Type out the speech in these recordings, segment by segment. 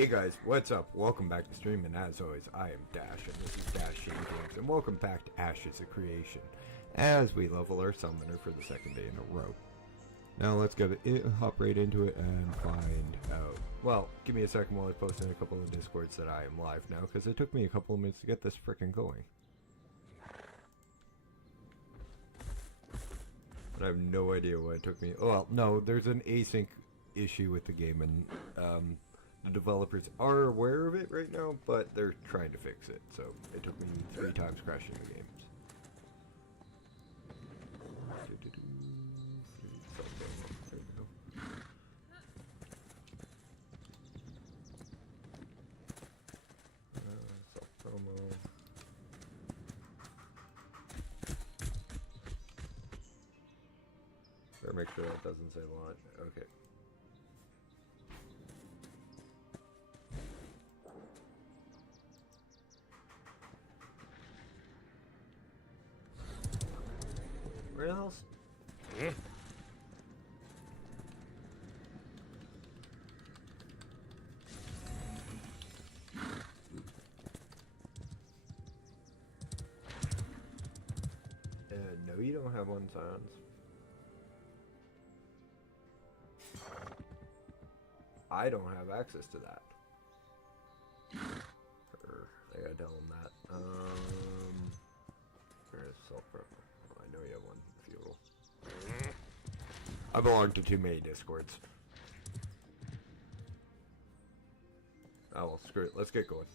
Hey guys, what's up? Welcome back to stream, and as always, I am Dash, and this is Dash Sheen Games, and welcome back to Ashes of Creation, as we level our summoner for the second day in a row. Now let's hop right into it and find out. Well, give me a second while I post in a couple of Discords that I am live now, because it took me a couple of minutes to get this frickin' going. But I have no idea why it took me. Oh, well, no, there's an async issue with the game, and the developers are aware of it right now, but they're trying to fix it. So it took me 3 times crashing the games. There we go. Self-promo. Better make sure that doesn't say launch. Okay. Where else? Yeah. No, you don't have one silence. I don't have access to that. I gotta tell him that. Where's self-prep? Oh, I know you have one. Fuel. I belong to too many Discords. Oh well, screw it. Let's get going.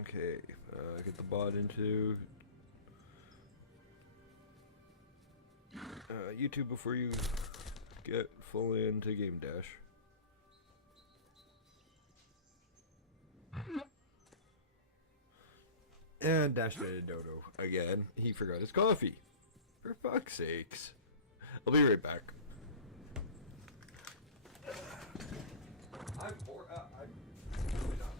Okay, get the bot into YouTube before you get fully into Game Dash. And Dash did a dodo again. He forgot his coffee. For fuck's sakes. I'll be right back. I'm poor. I'm really not.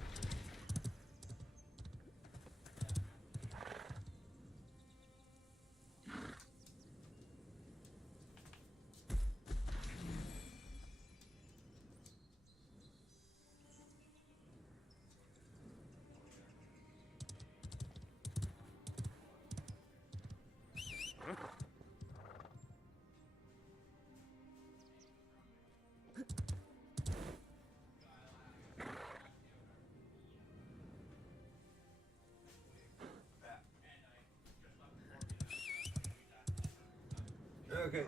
Okay.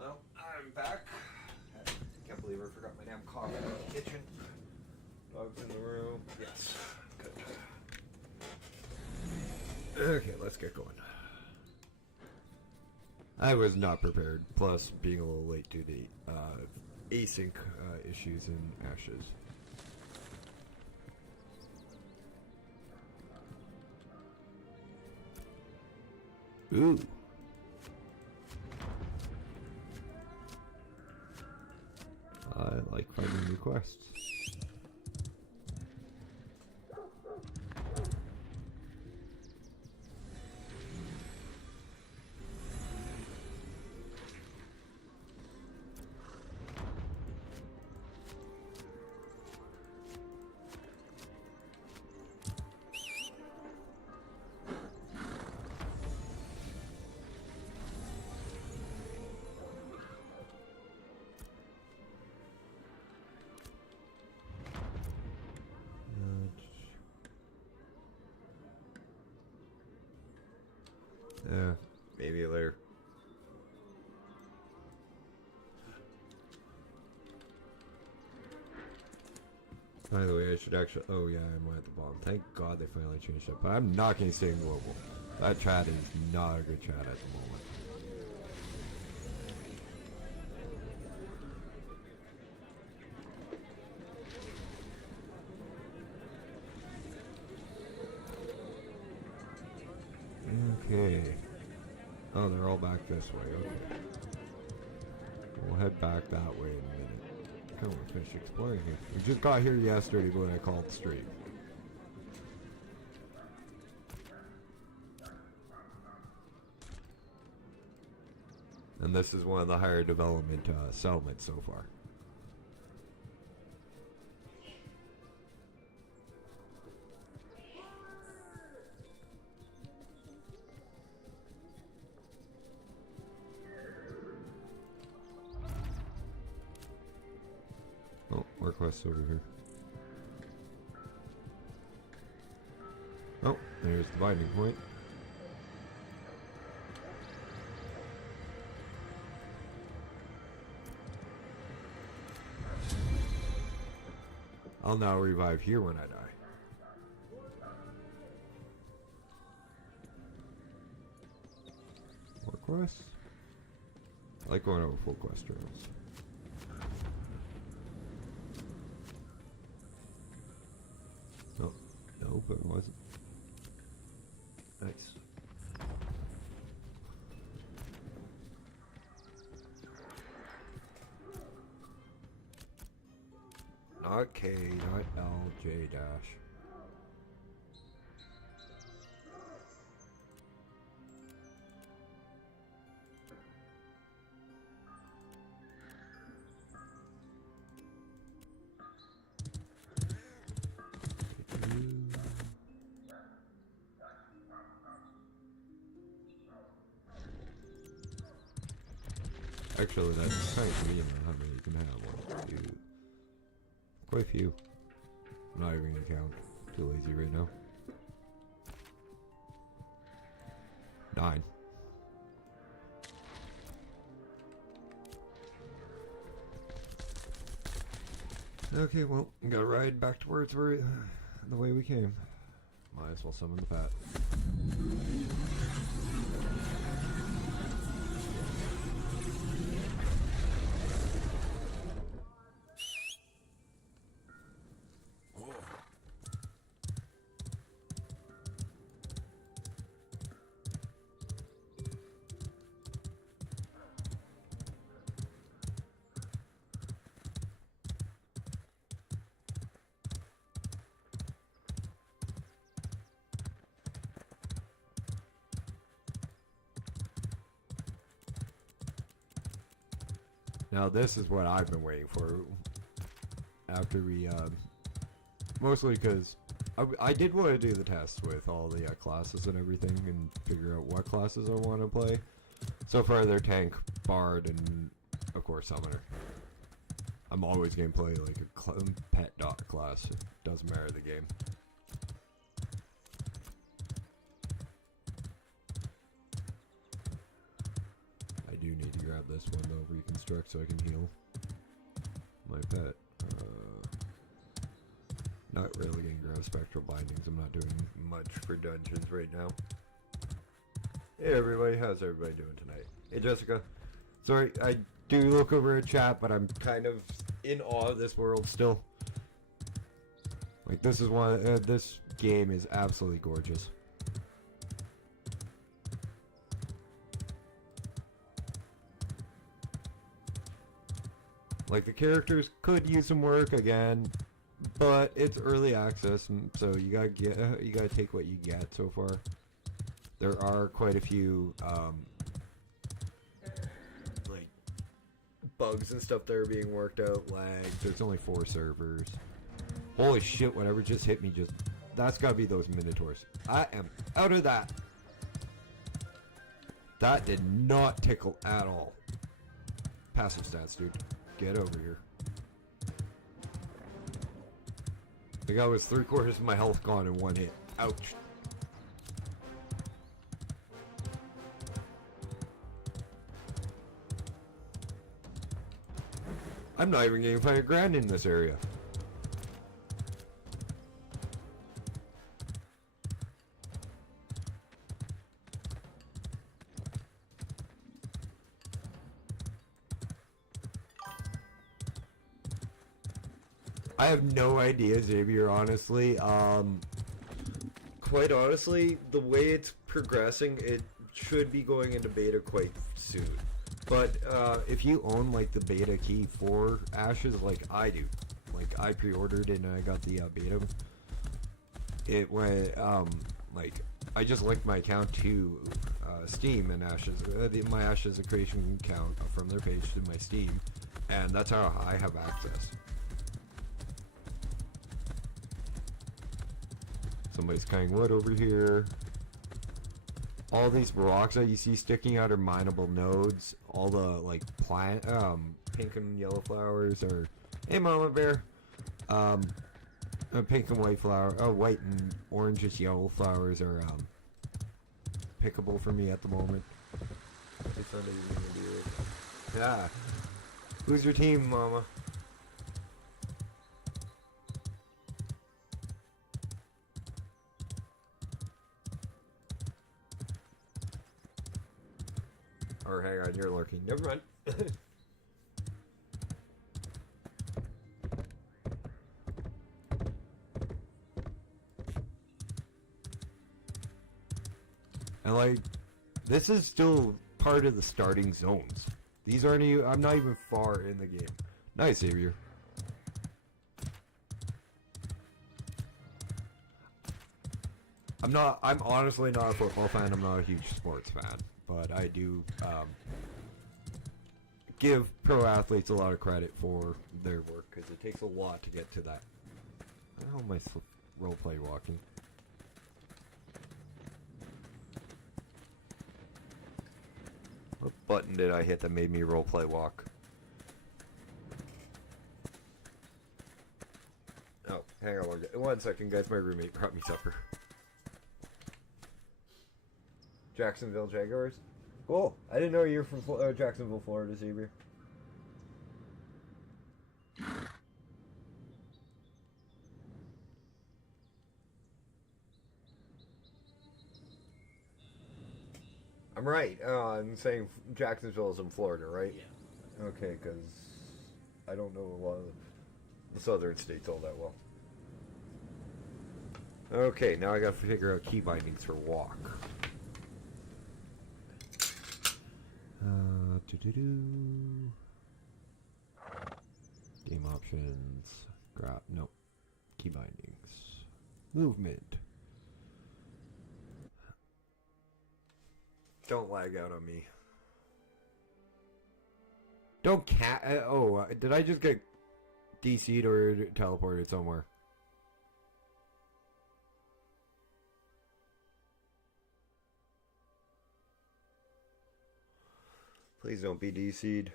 Well, I'm back. Can't believe I forgot my damn coffee in the kitchen. Dogs in the room. Yes. Good. Okay, let's get going. I was not prepared, plus being a little late to the async issues in Ashes. Ooh. I like finding new quests. Maybe later. By the way, I should actually. Oh yeah, I'm at the bottom. Thank God they finally changed it. But I'm not going to stay in global. That chat is not a good chat at the moment. Okay. Oh, they're all back this way. Okay. We'll head back that way in a minute. Come on, fish exploring here. We just got here yesterday when I called stream. And this is one of the higher development settlements so far. Oh, more quests over here. Oh, there's the binding point. I'll now revive here when I die. More quests? I like going over full quest journals. Oh, no, but it wasn't. Nice. Not K, not L, J dash. Actually, that's kind of convenient how many you can have. 1, 2. Quite a few. I'm not even gonna count. Too lazy right now. 9. Okay, well, we gotta ride back towards where the way we came. Might as well summon the pat. Now this is what I've been waiting for. After we, mostly because I did want to do the test with all the classes and everything and figure out what classes I want to play. So far they're tank, bard, and of course summoner. I'm always going to play like a pet dot class. It doesn't matter the game. I do need to grab this one though, reconstruct, so I can heal my pet. Not really gonna grab spectral bindings. I'm not doing much for dungeons right now. Hey everybody, how's everybody doing tonight? Hey Jessica. Sorry, I do look over at chat, but I'm kind of in awe of this world still. Like this is this game is absolutely gorgeous. Like the characters could use some work again, but it's early access, and so you gotta take what you get so far. There are quite a few like bugs and stuff that are being worked out. Lag. There's only 4 servers. Holy shit! Whatever just hit me, that's gotta be those minotaurs. I am out of that. That did not tickle at all. Passive stats, dude. Get over here. I think I was 3/4 of my health gone in one hit. Ouch. I'm not even getting 5 grand in this area. I have no idea, Xavier, honestly. Quite honestly, the way it's progressing, it should be going into beta quite soon. But if you own like the beta key for Ashes, like I do, like I pre-ordered and I got the beta. It went like I just linked my account to Steam and Ashes, my Ashes creation account from their page to my Steam, and that's how I have access. Somebody's cutting wood over here. All these rocks that you see sticking out are mineable nodes. All the like plant, pink and yellow flowers are. Hey, Mama Bear. Pink and white flower. Oh, white and orangish yellow flowers are pickable for me at the moment. It's not even gonna do it. Yeah. Who's your team, Mama? Or hang on, you're lurking. Never mind. And like, this is still part of the starting zones. These aren't even, I'm not even far in the game. Nice, Xavier. I'm honestly not a football fan. I'm not a huge sports fan. But I do give pro athletes a lot of credit for their work, because it takes a lot to get to that. How am I roleplay walking? What button did I hit that made me roleplay walk? Oh, hang on one second, guys. My roommate brought me supper. Jacksonville Jaguars. Cool. I didn't know you were from Jacksonville, Florida, Xavier. I'm right. I'm saying Jacksonville is in Florida, right? Yeah. Okay, because I don't know a lot of the southern states all that well. Okay, now I gotta figure out key bindings for walk. Game options. Nope. Key bindings. Movement. Don't lag out on me. Don't did I just get DC'd or teleported somewhere? Please don't be DC'd.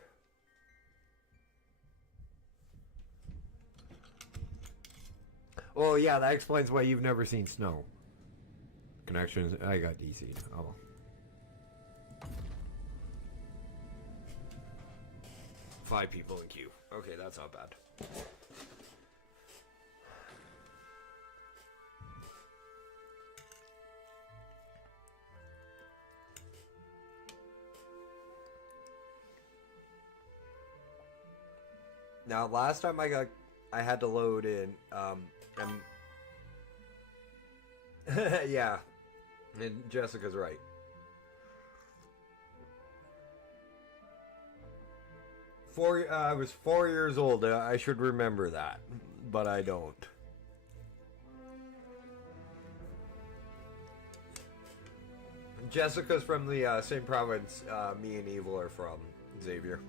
Well, yeah, that explains why you've never seen snow. Connections. I got DC'd. Oh. Five people in queue. Okay, that's not bad. Now, last time I had to load in, yeah, and Jessica's right. I was 4 years old. I should remember that, but I don't. Jessica's from the same province me and Evil are from, Xavier.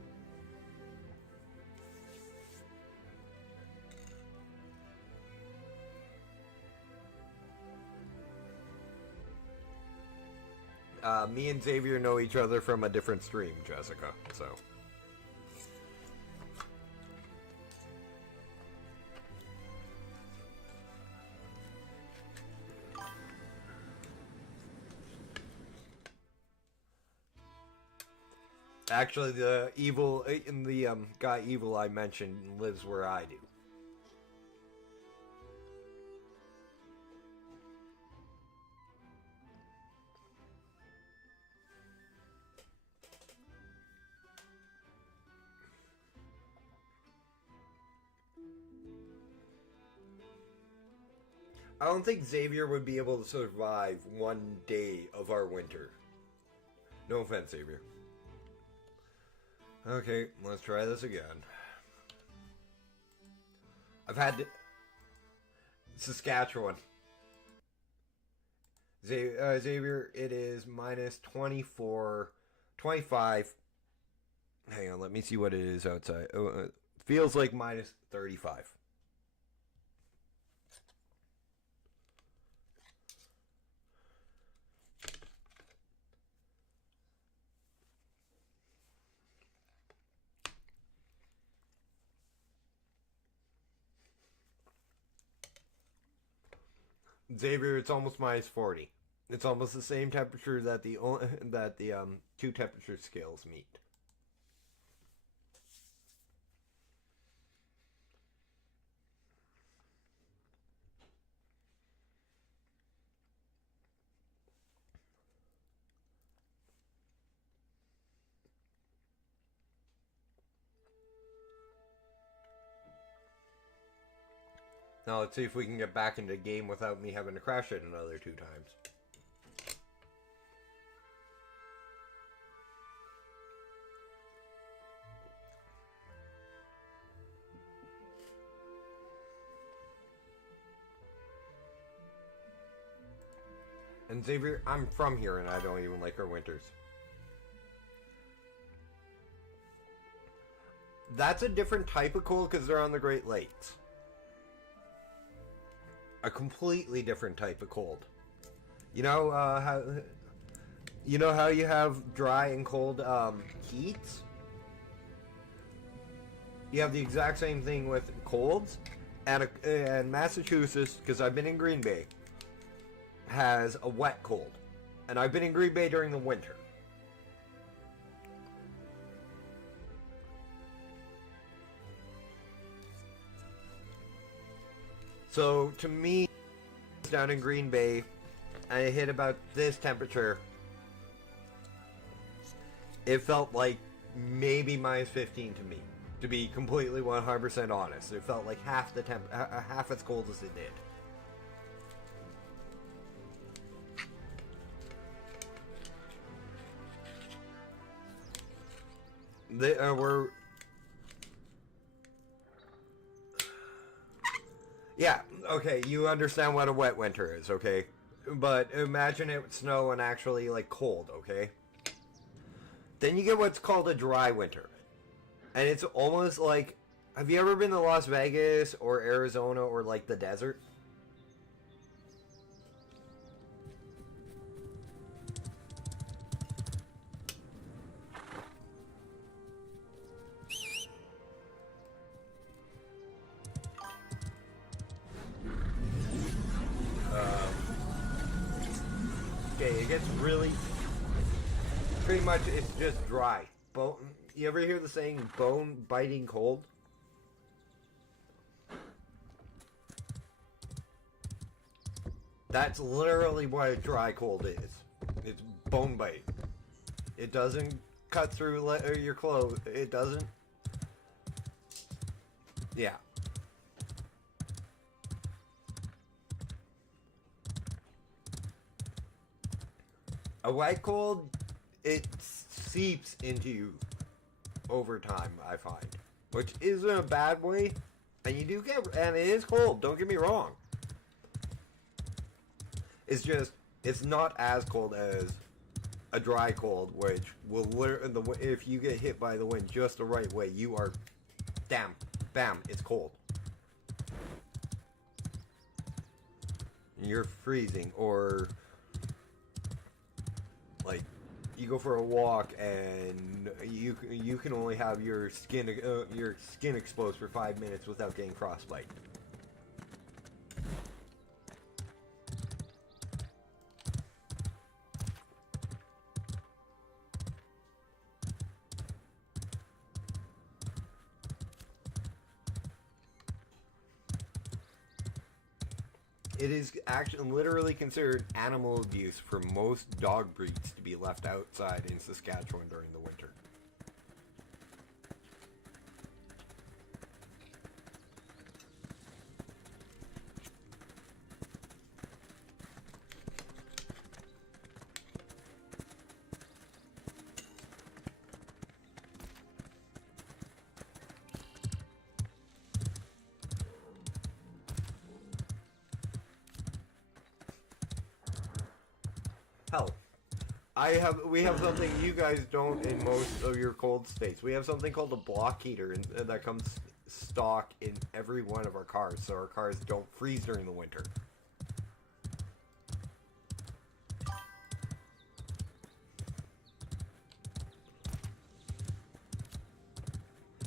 Me and Xavier know each other from a different stream, Jessica, so... Actually, the guy Evil I mentioned lives where I do. I don't think Xavier would be able to survive one day of our winter. No offense, Xavier. Okay, let's try this again. I've had Saskatchewan. Xavier, it is minus 24, 25. Hang on, let me see what it is outside. Feels like minus 35. Xavier, it's almost minus 40. It's almost the same temperature that the two temperature scales meet. Now let's see if we can get back into the game without me having to crash it another 2 times. And Xavier, I'm from here and I don't even like our winters. That's a different type of cold because they're on the Great Lakes. A completely different type of cold. You know how you have dry and cold heats? You have the exact same thing with colds, and Massachusetts, because I've been in Green Bay, has a wet cold, and I've been in Green Bay during the winter. So, to me, down in Green Bay, I hit about this temperature. It felt like maybe minus 15 to me, to be completely 100% honest. It felt like half as cold as it did. They were... Yeah, okay, you understand what a wet winter is, okay? But imagine it would snow and actually, like, cold, okay? Then you get what's called a dry winter. And it's almost like... Have you ever been to Las Vegas or Arizona or, like, the desert? Okay, it gets really... Pretty much, it's just dry. You ever hear the saying, bone-biting cold? That's literally what a dry cold is. It's bone-biting. It doesn't cut through your clothes. It doesn't... Yeah. A wet cold, it seeps into you over time, I find. Which isn't a bad way. And you do get... And it is cold, don't get me wrong. It's just... It's not as cold as a dry cold, which will literally... If you get hit by the wind just the right way, you are... Damn. Bam. It's cold. You're freezing, or... Like, you go for a walk and you can only have your skin exposed for 5 minutes without getting frostbite. It is actually literally considered animal abuse for most dog breeds to be left outside in Saskatchewan during the winter. Hell, we have something you guys don't in most of your cold states. We have something called a block heater, and that comes stock in every one of our cars, so our cars don't freeze during the winter.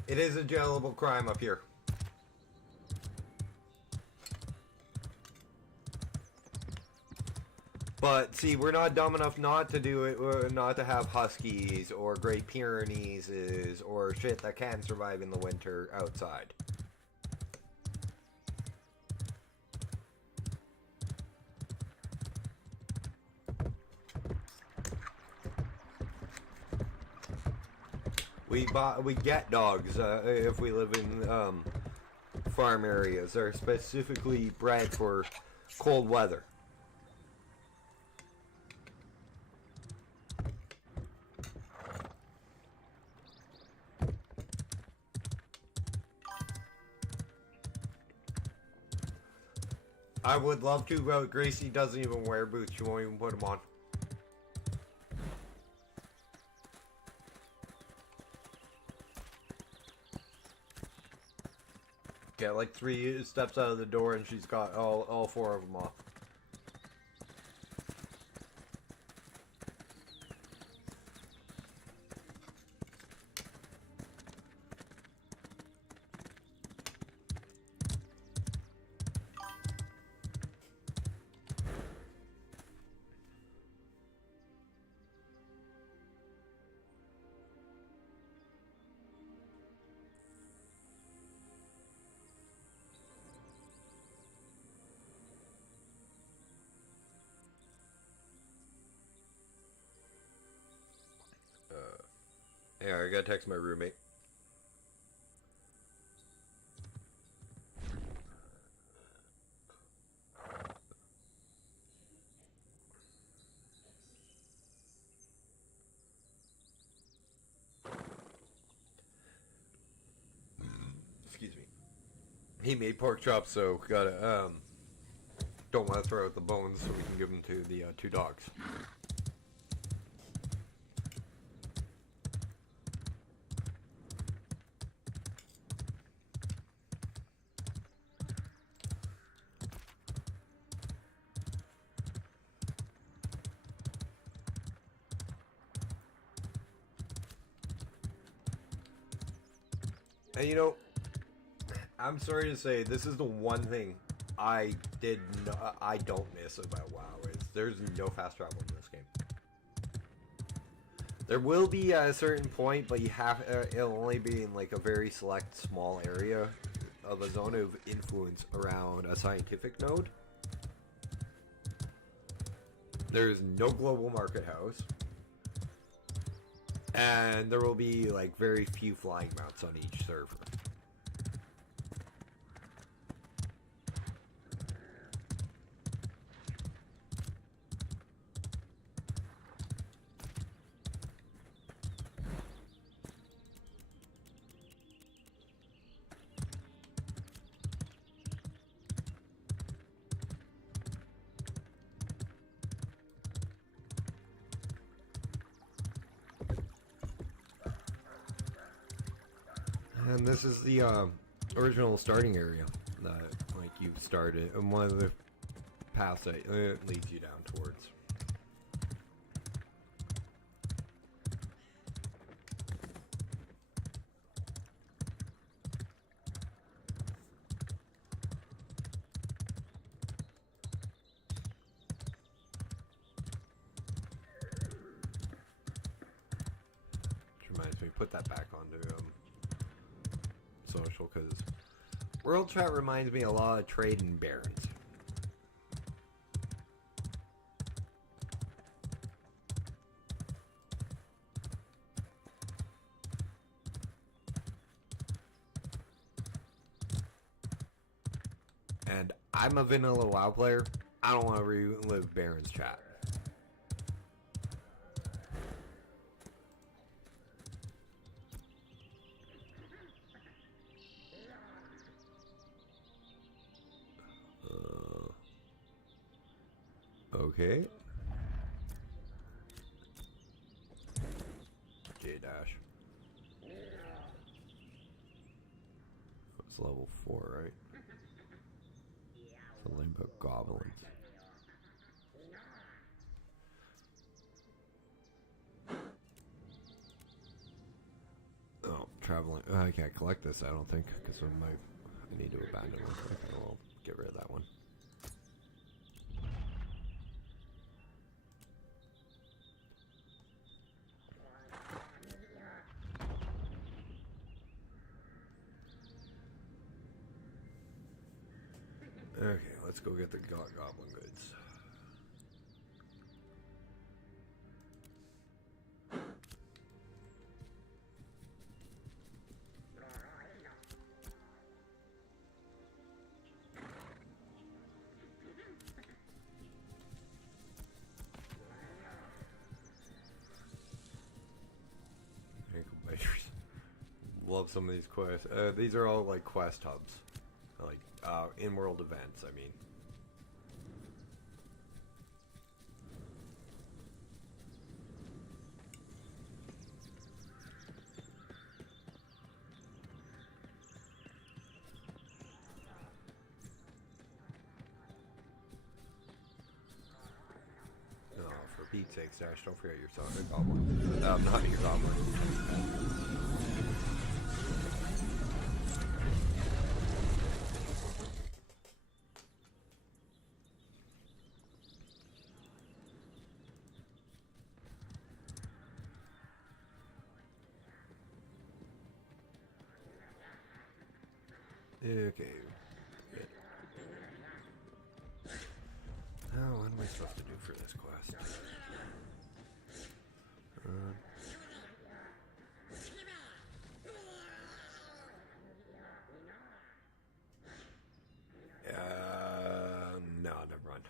It is a jailable crime up here. But see, we're not dumb enough not to do it, not to have huskies or Great Pyrenees or shit that can survive in the winter outside. We get dogs if we live in farm areas. They're specifically bred for cold weather. I would love to, but Gracie doesn't even wear boots. She won't even put them on. Get like 3 steps out of the door and she's got all 4 of them off. Yeah, I gotta text my roommate. Excuse me. He made pork chops, so gotta, don't want to throw out the bones, so we can give them to the 2 dogs. And you know, I'm sorry to say, this is the one thing I don't miss about WoW, is there's no fast travel in this game. There will be at a certain point, but you have it'll only be in like a very select small area of a zone of influence around a scientific node. There's no global market house. And there will be like very few flying mounts on each server. And this is the original starting area that like you started, and one of the paths that leads you down towards. Which reminds me, put that back onto social, because World Chat reminds me a lot of Trade and Barons. And I'm a vanilla WoW player. I don't want to relive Baron's chat. Okay. Okay, Dash. It's level 4, right? Something about goblins. Oh, traveling. I can't collect this, I don't think, because I need to abandon one. Okay, well, get rid of that one. Okay, let's go get the goblin goods. Love some of these quests. These are all like quest hubs, like in-world events. I mean, no, for Pete's sake, Dash, don't forget your goblin. Not your goblin. Okay. Good. Now, what am I supposed to do for this quest? No, never mind.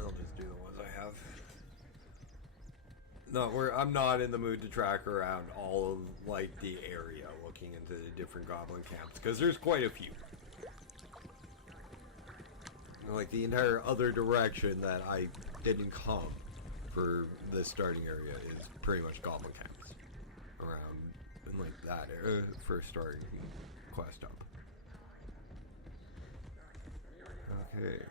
I'll just do the ones I have. No, I'm not in the mood to track around all of, like, the area looking into the different goblin camps, because there's quite a few. Like, the entire other direction that I didn't come for the starting area is pretty much goblin camps. Around, in, like, that area, first starting quest up. Okay.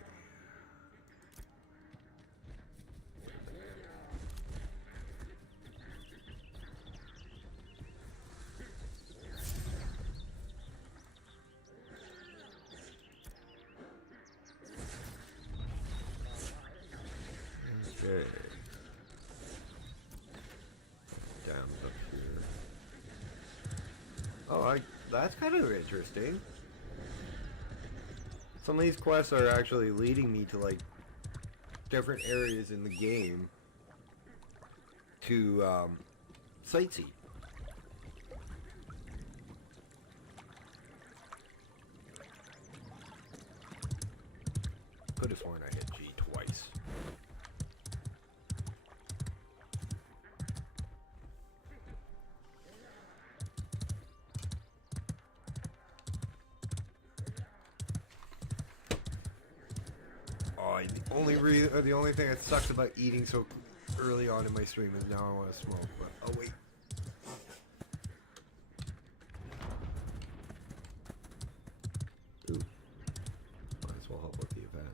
Okay. Down up here. Oh, that's kind of interesting. Some of these quests are actually leading me to, like, different areas in the game to sightsee. Could have sworn I hit G twice. The only thing that sucks about eating so early on in my stream is now I want to smoke. But oh wait. Ooh. Might as well help with the event.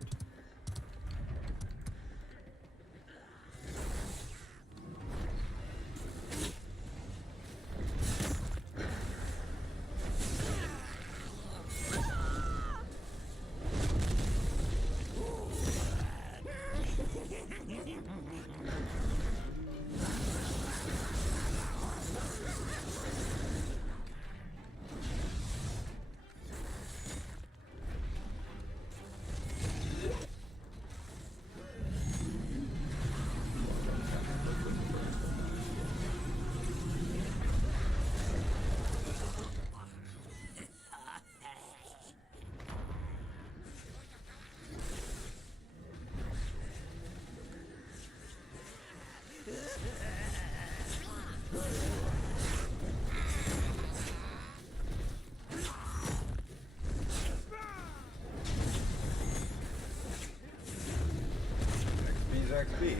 XP.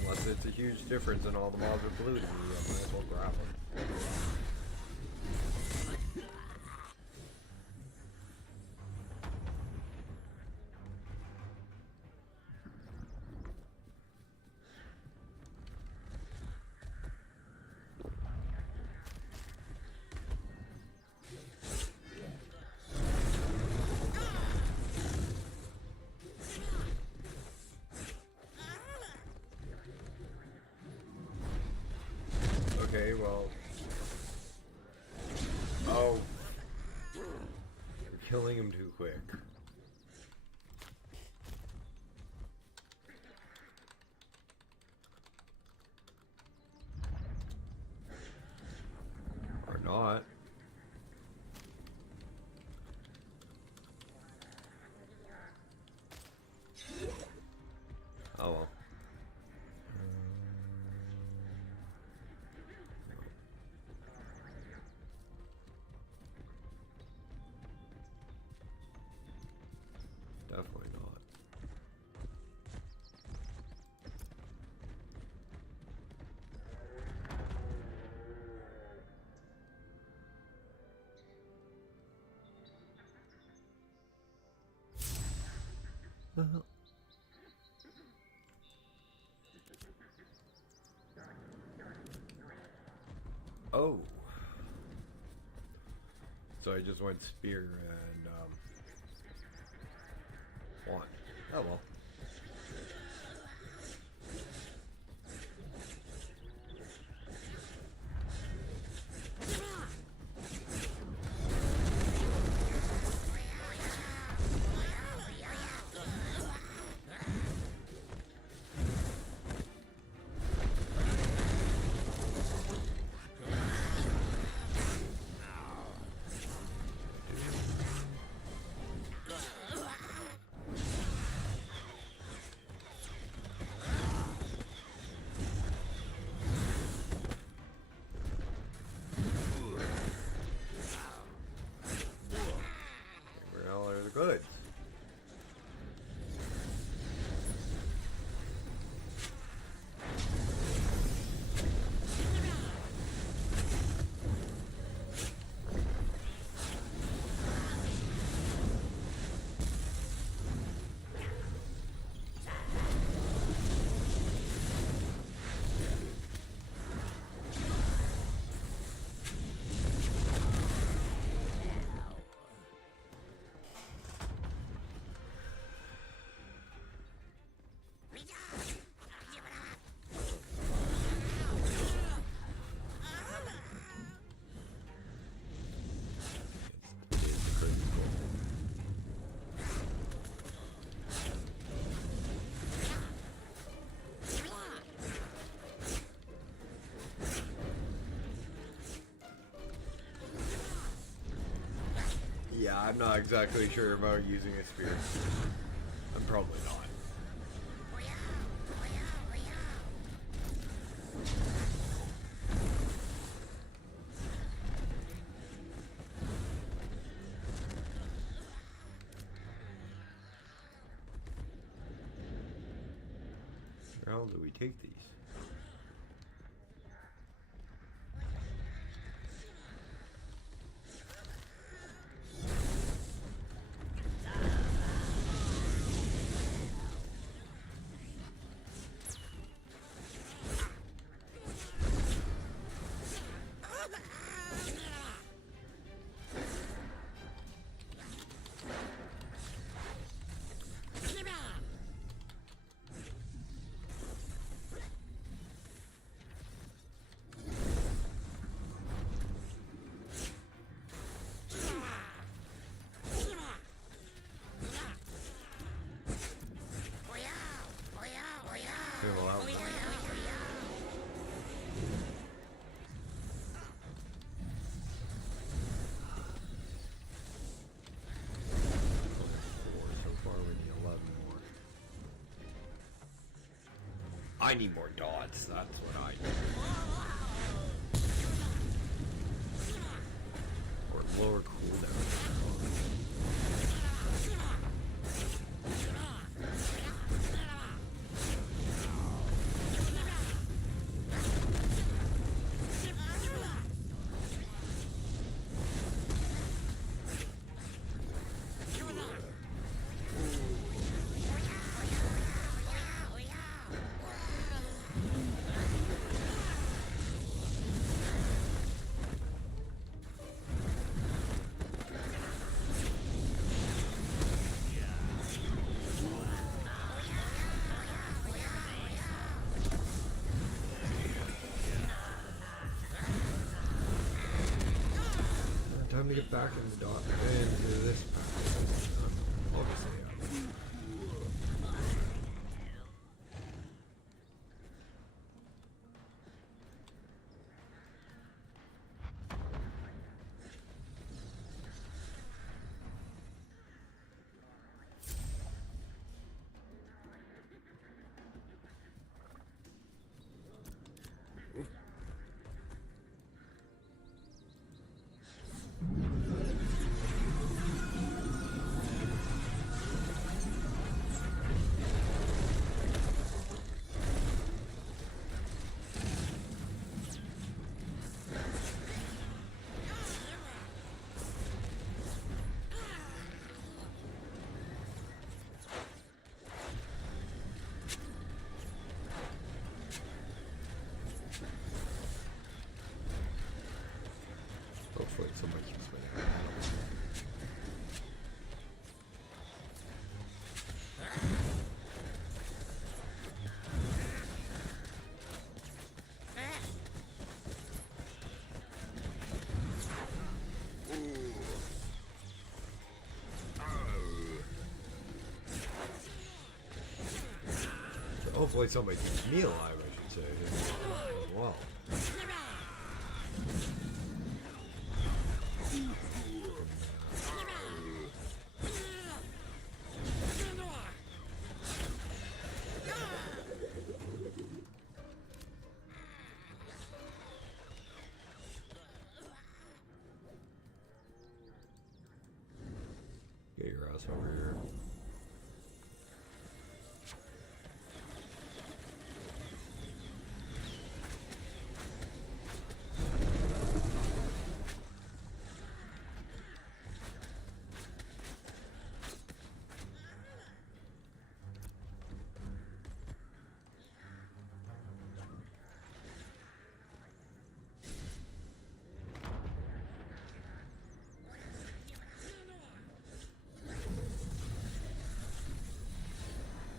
Unless Since it's a huge difference and all the mobs are blue to me, I might as well grab them. Okay, well... Oh! You're killing him too quick. Or not. Oh well. Definitely not. Oh. So I just went spear and won. Oh well. Good. Yeah, I'm not exactly sure about using a spear. I'm probably not. How do we take these? I need more dots, that's what I need. Or lower cooldown. time to get back into this path. Obviously, yeah. Hopefully somebody keeps winning. So hopefully somebody keeps me alive, I should say, as well. Get your ass over here.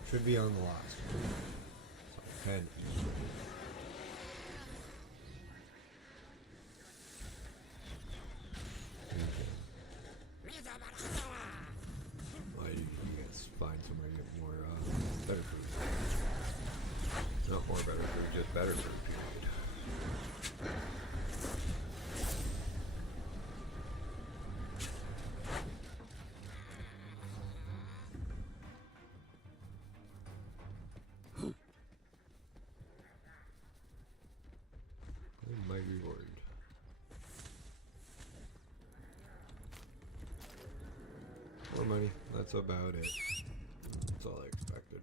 Should be on the last one. So 10 each. Well, you guys find somewhere to get more, better food. Not more better food, just better food, period. My reward. More money. That's about it. That's all I expected.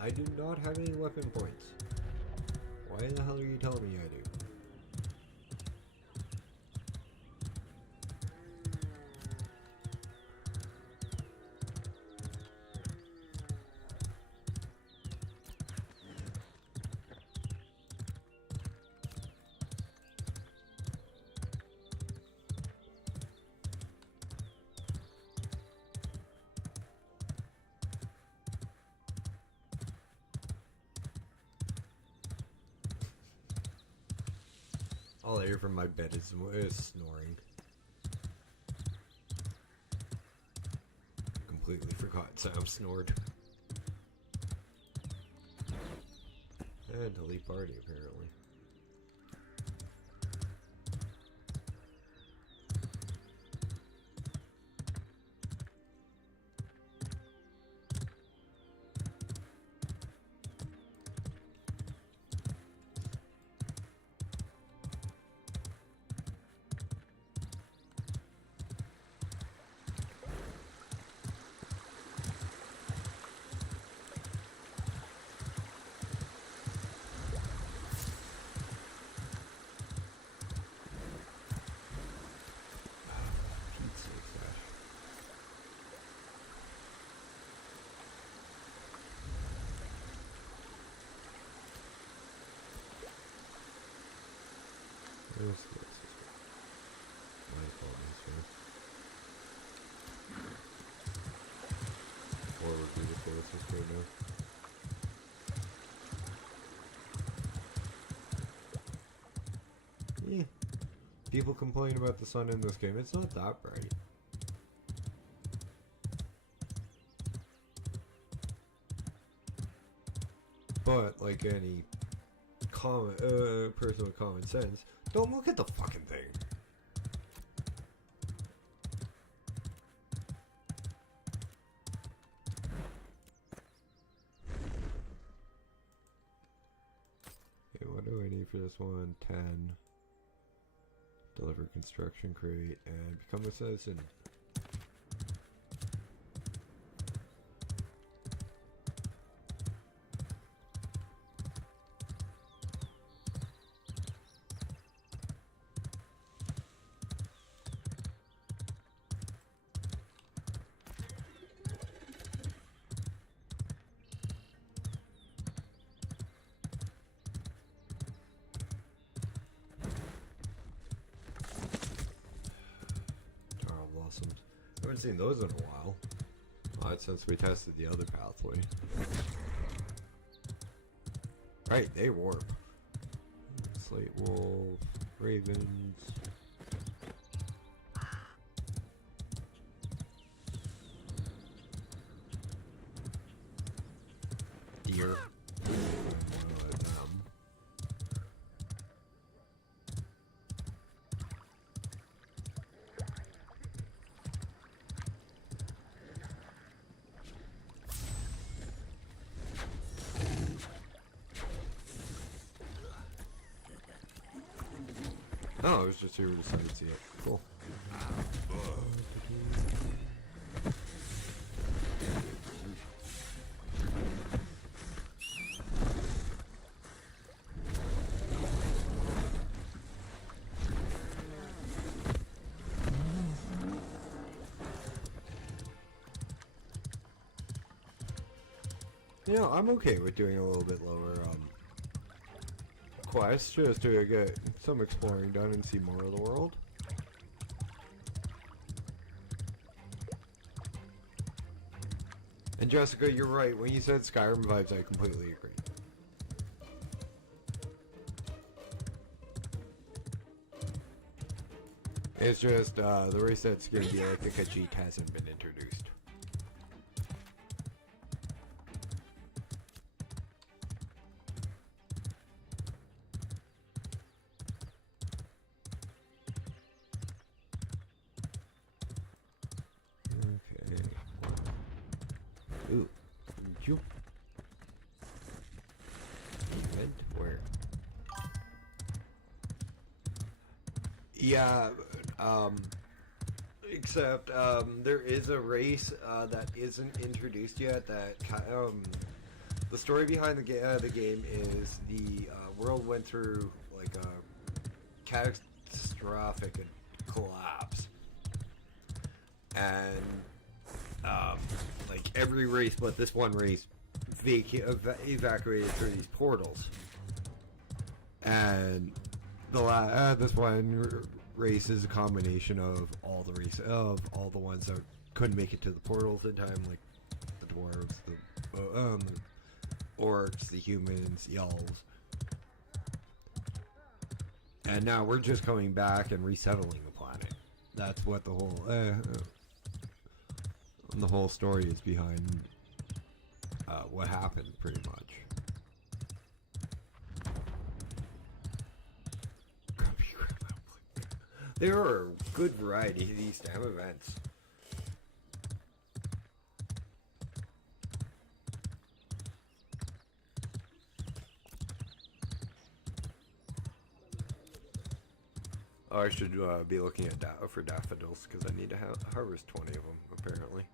I do not have any weapon points. Why the hell are you telling me I do? All I hear from my bed is snoring. Completely forgot Sam snored. And delete party, apparently. Where's this? My fault, or would be the closest right now. Yeah. People complain about the sun in this game. It's not that bright. But like any person with common sense, don't look at the fucking thing. Okay, what do I need for this one? 10. Deliver construction crate and become a citizen. I haven't seen those in a while. Since we tested the other pathway. Right, they warp. Slate wolf, ravens. Deer. Oh, I was just here to see it. Cool. You know, I'm okay with doing a little bit lower, quest just to get some exploring done and see more of the world. And Jessica, you're right. When you said Skyrim vibes, I completely agree. It's just the race that's going to be, I think, a cheat hasn't been introduced. Ooh, you. And where? Yeah, except, there is a race, that isn't introduced yet that, the story behind the game is the, world went through, like, a catastrophic collapse. And, like every race but this one race evacuated through these portals, and this one race is a combination of all the ones that couldn't make it to the portals in time, like the dwarves, the orcs, the humans, the elves, and now we're just coming back and resettling the planet. That's what the whole story is behind what happened, pretty much. There are a good variety of these damn events. Oh, I should be looking at for daffodils because I need to harvest 20 of them, apparently.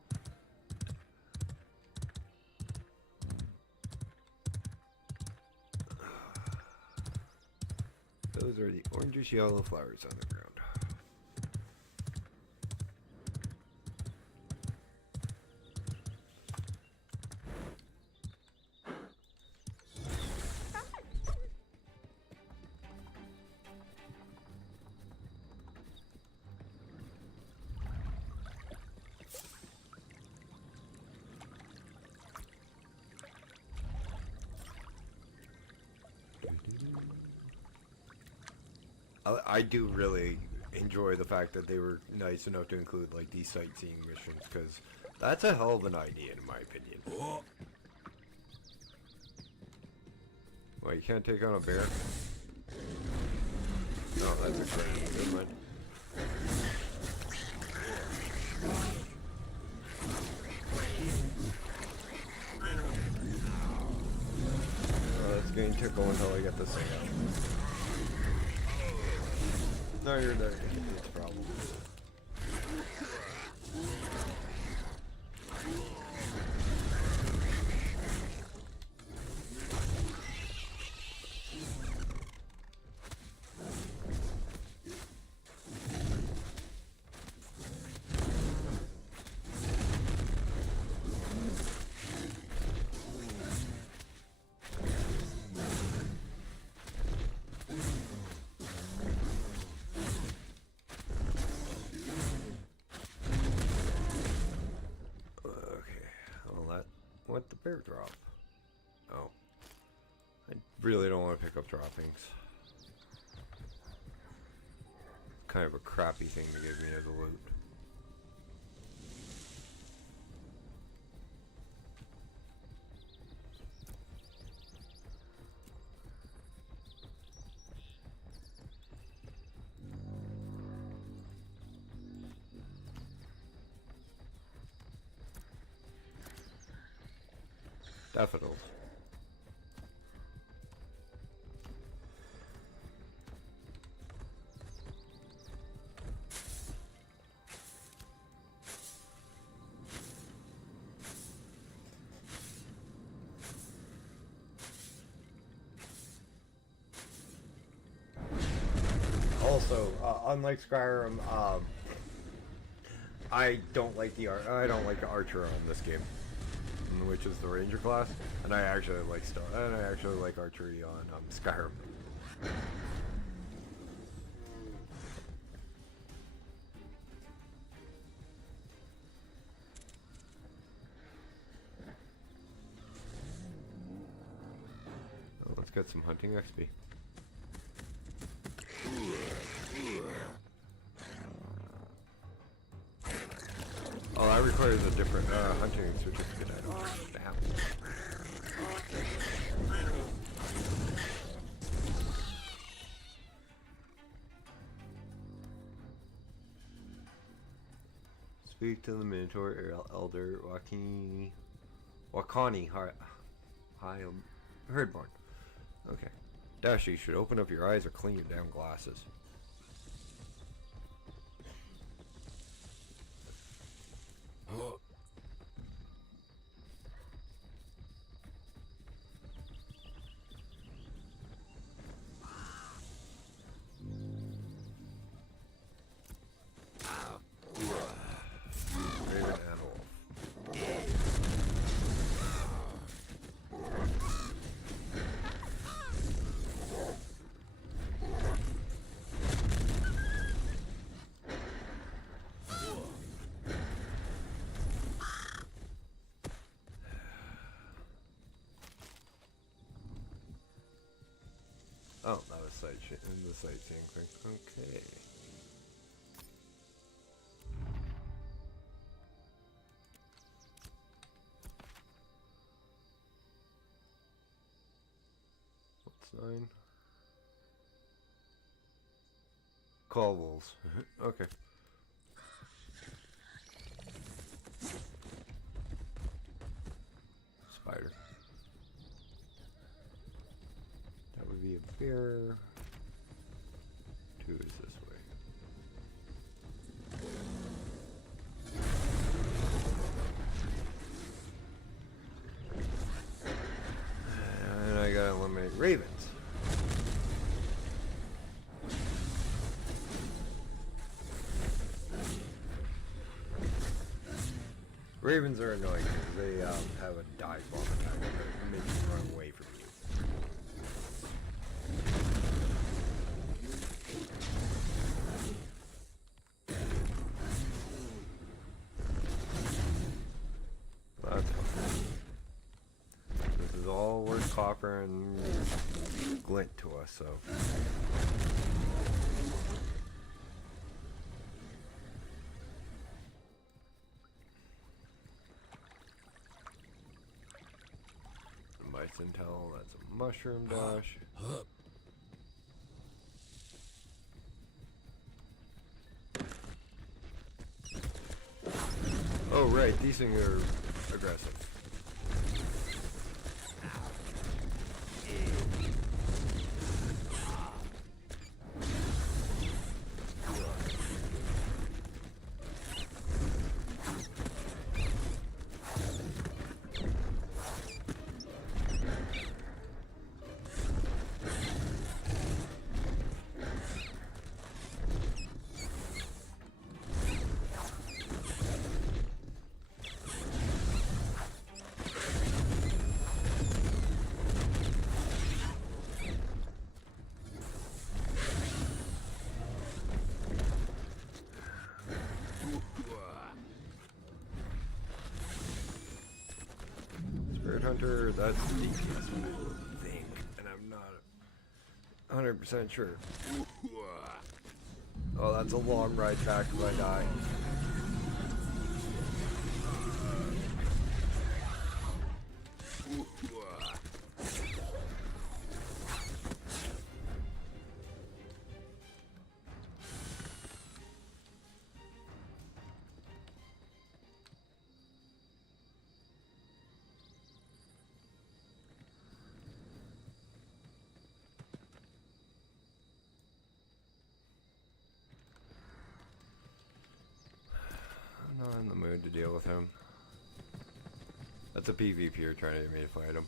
Those are the orangish yellow flowers on the ground. I do really enjoy the fact that they were nice enough to include like these sightseeing missions, because that's a hell of an idea in my opinion. Wait, you can't take on a bear? No, that's exciting. Never mind. It's getting tickle until I get this thing out. No, you're there. It's a problem. What the bear drop? Oh. I really don't want to pick up droppings. Kind of a crappy thing to give me as a loot. Daffodils. Also, unlike Skyrim, I don't like the archer on this game, which is the ranger class, and I actually like archery on Skyrim. Well, let's get some hunting XP. Oh, that requires a different hunting certificate. I don't have. Speak to the Minotaur Elder Wakani Herdborn. Okay. Dash, you should open up your eyes or clean your damn glasses. Oh, that was in the sightseeing thing. Okay. What's 9? Call wolves. Okay. Spider. That would be a bear. 2 is this way. And I gotta eliminate ravens. Ravens are annoying because they have a dive bomb attack that makes you run away from you. That's fine. This is all worth copper and glint to us, so. quest intel. That's a mushroom dash. Oh right, these things are aggressive. Hunter, that's DPS, I think, and I'm not 100% sure. Oh, that's a long ride back if I die. I'm not in the mood to deal with him. That's a PvPer trying to get me to fight him.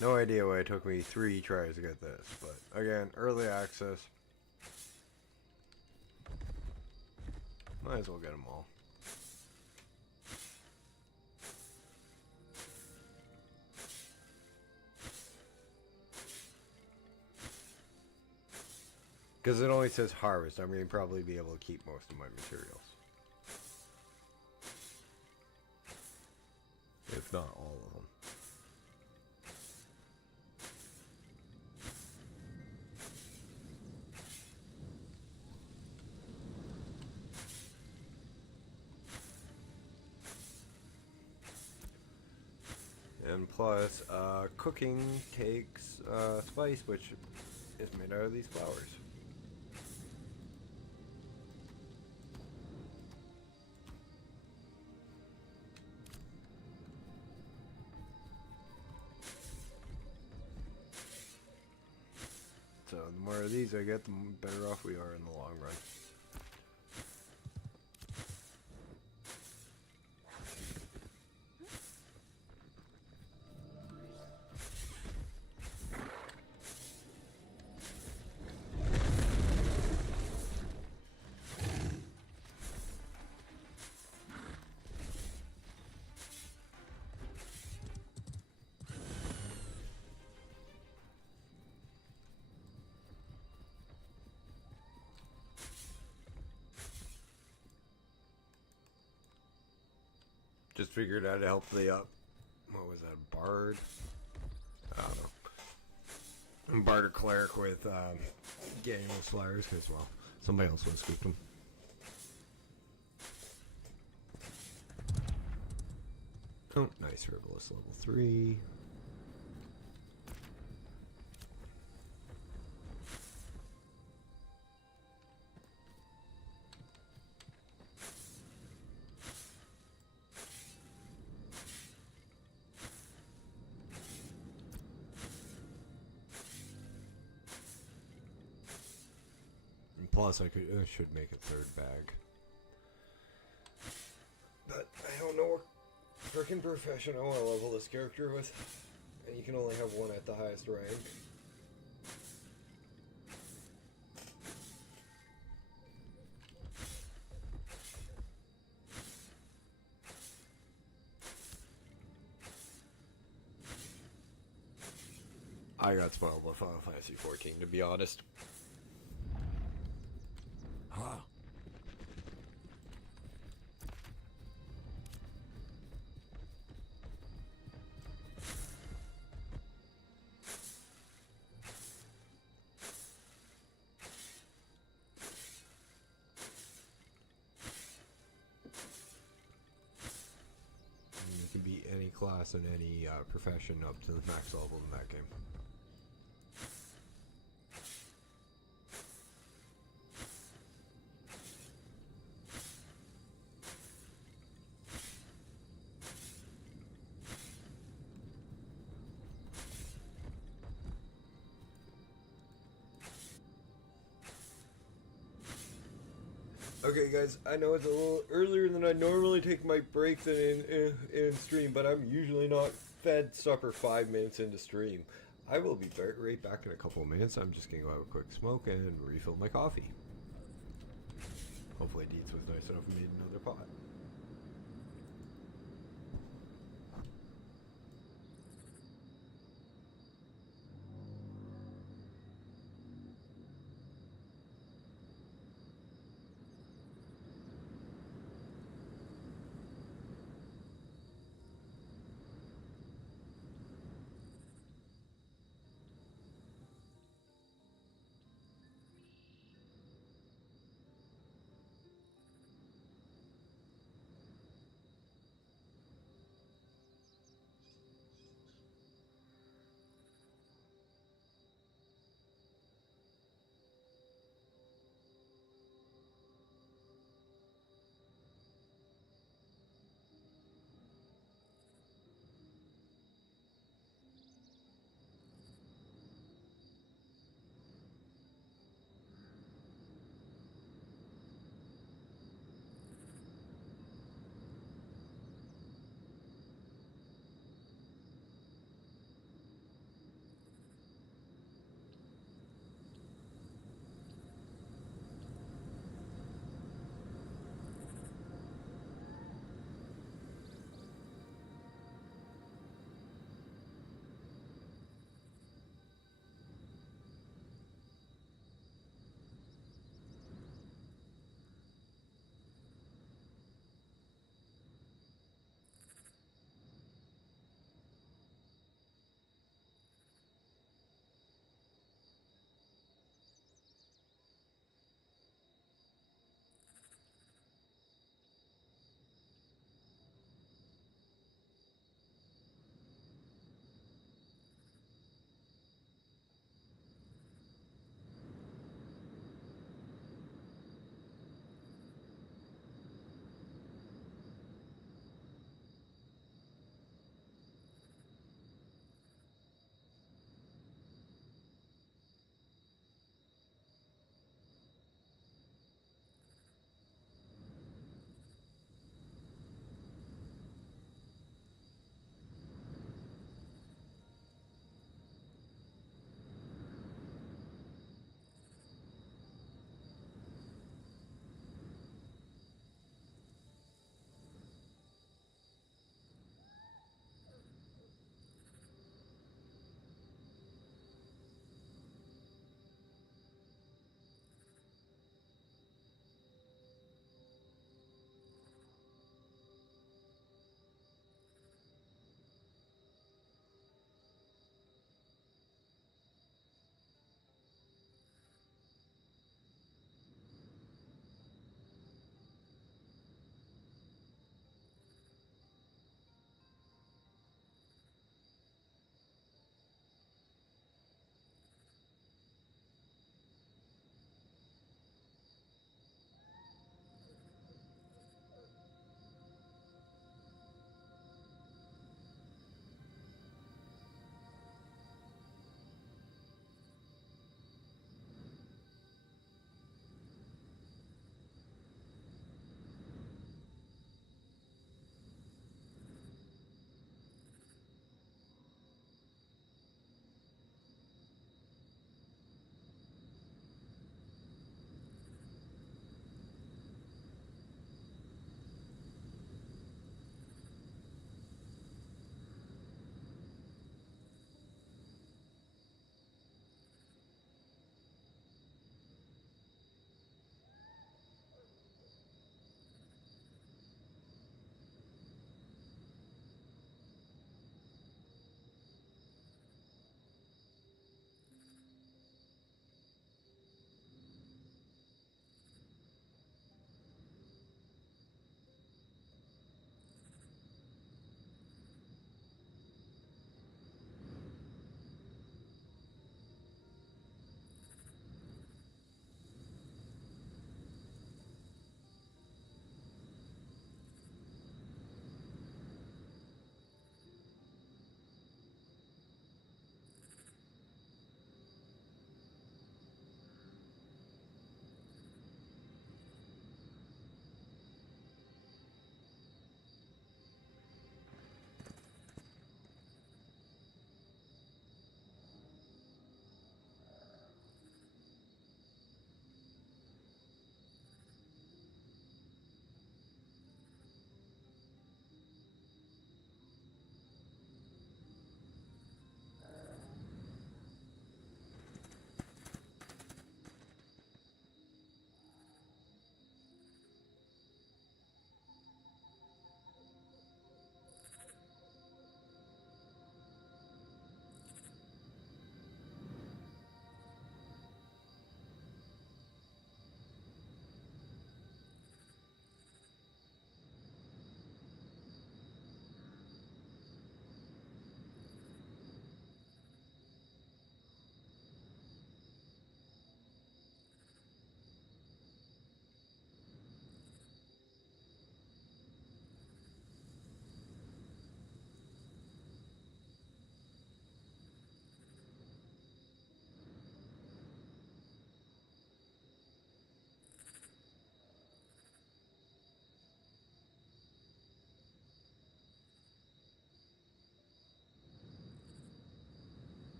No idea why it took me 3 tries to get this, but again, early access. Might as well get them all. Because it only says harvest, I'm going to probably be able to keep most of my materials. If not all of them. And plus, cooking takes spice, which is made out of these flowers. So the more of these I get, the better off we are in the long run. Just figured I'd help the what was that, bard? I don't know. Bard or cleric with getting those flowers as well. Somebody else would have scooped them. Oh, nice herbalist level 3. Plus, I should make a 3rd bag. But I don't know what freaking profession I want to level this character with. And you can only have one at the highest rank. I got spoiled with Final Fantasy 14, to be honest. Huh. You can beat any class and any profession up to the max level in that game. Okay, guys, I know it's a little earlier than I normally take my break than in stream, but I'm usually not fed supper 5 minutes into stream. I will be right back in a couple of minutes. I'm just going to go have a quick smoke and refill my coffee. Hopefully Dietz was nice enough and made another pot.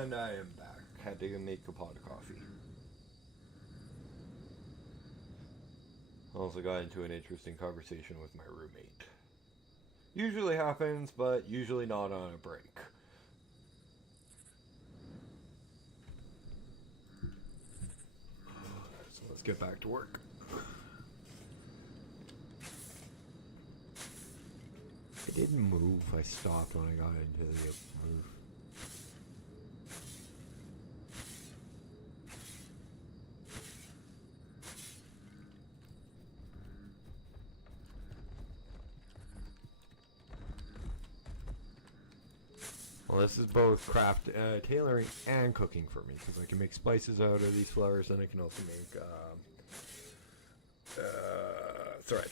And I am back. Had to make a pot of coffee. Also got into an interesting conversation with my roommate. Usually happens, but usually not on a break. So let's get back to work. I didn't move. I stopped when I got into the roof. Well, this is both craft, tailoring and cooking for me, because I can make spices out of these flowers, and I can also make thread.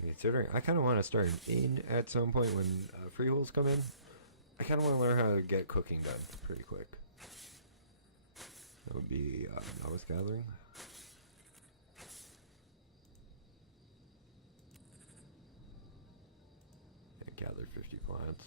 Considering I kind of want to start an inn at some point when freeholds come in, I kind of want to learn how to get cooking done pretty quick. That would be novice gathering. Gathered 50 plants.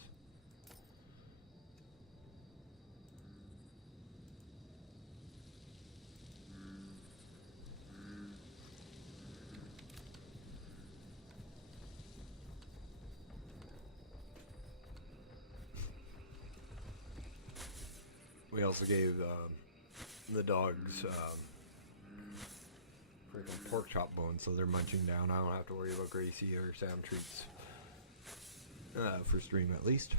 We also gave the dogs freaking pork chop bones, so they're munching down. I don't have to worry about Gracie or Sam treats. For stream at least.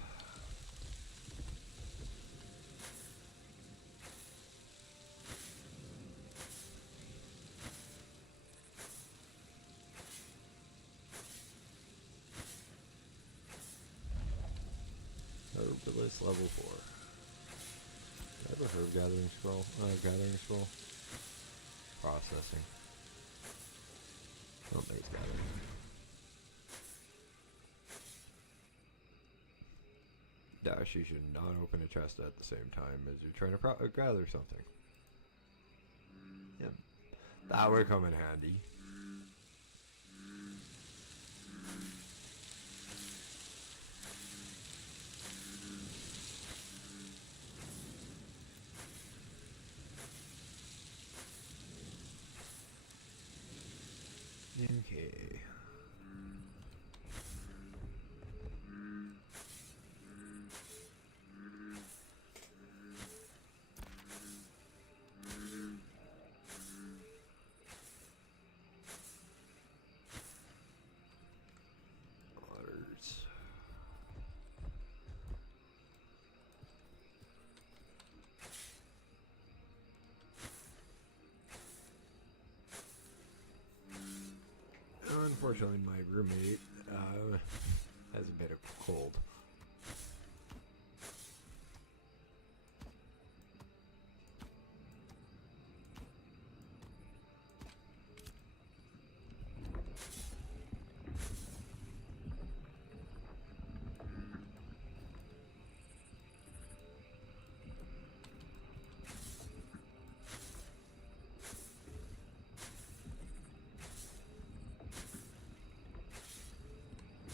Herbalist level 4. I have a herb gathering scroll. Gathering scroll. Processing. Oh, base gathering. Dash, you should not open a chest at the same time as you're trying to gather something. Yep. That would come in handy. Okay. Unfortunately, my roommate has a bit of a cold.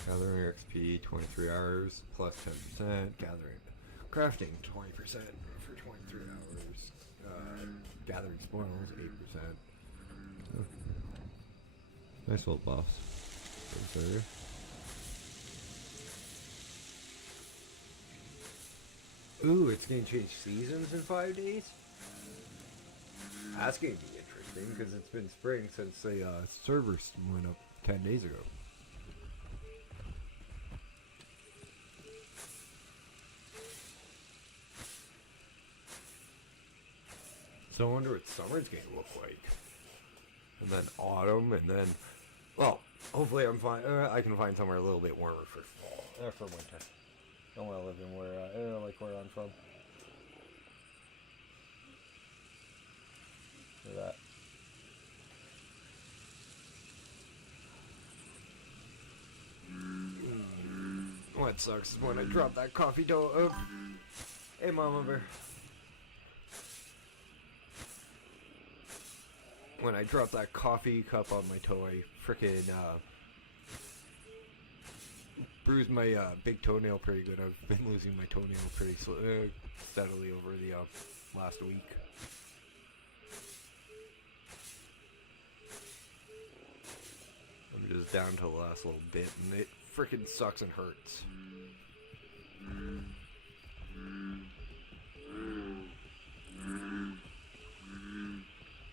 Gathering XP 23 hours plus 10%. Gathering crafting 20% for 23 hours. Gathering spoils 8%. Oh. Nice little boss. There. Ooh, it's going to change seasons in 5 days? That's going to be interesting because it's been spring since the servers went up 10 days ago. So I wonder what summer's going to look like. And then autumn, and then, well, hopefully I can find somewhere a little bit warmer for fall, for winter. Don't want to live in where, like where I'm from. Look at that. What sucks is when I drop that coffee dough. Hey, Mama Bear. When I drop that coffee cup on my toe, I frickin' bruised my big toenail pretty good. I've been losing my toenail pretty steadily over the last week. I'm just down to the last little bit, and it freaking sucks and hurts.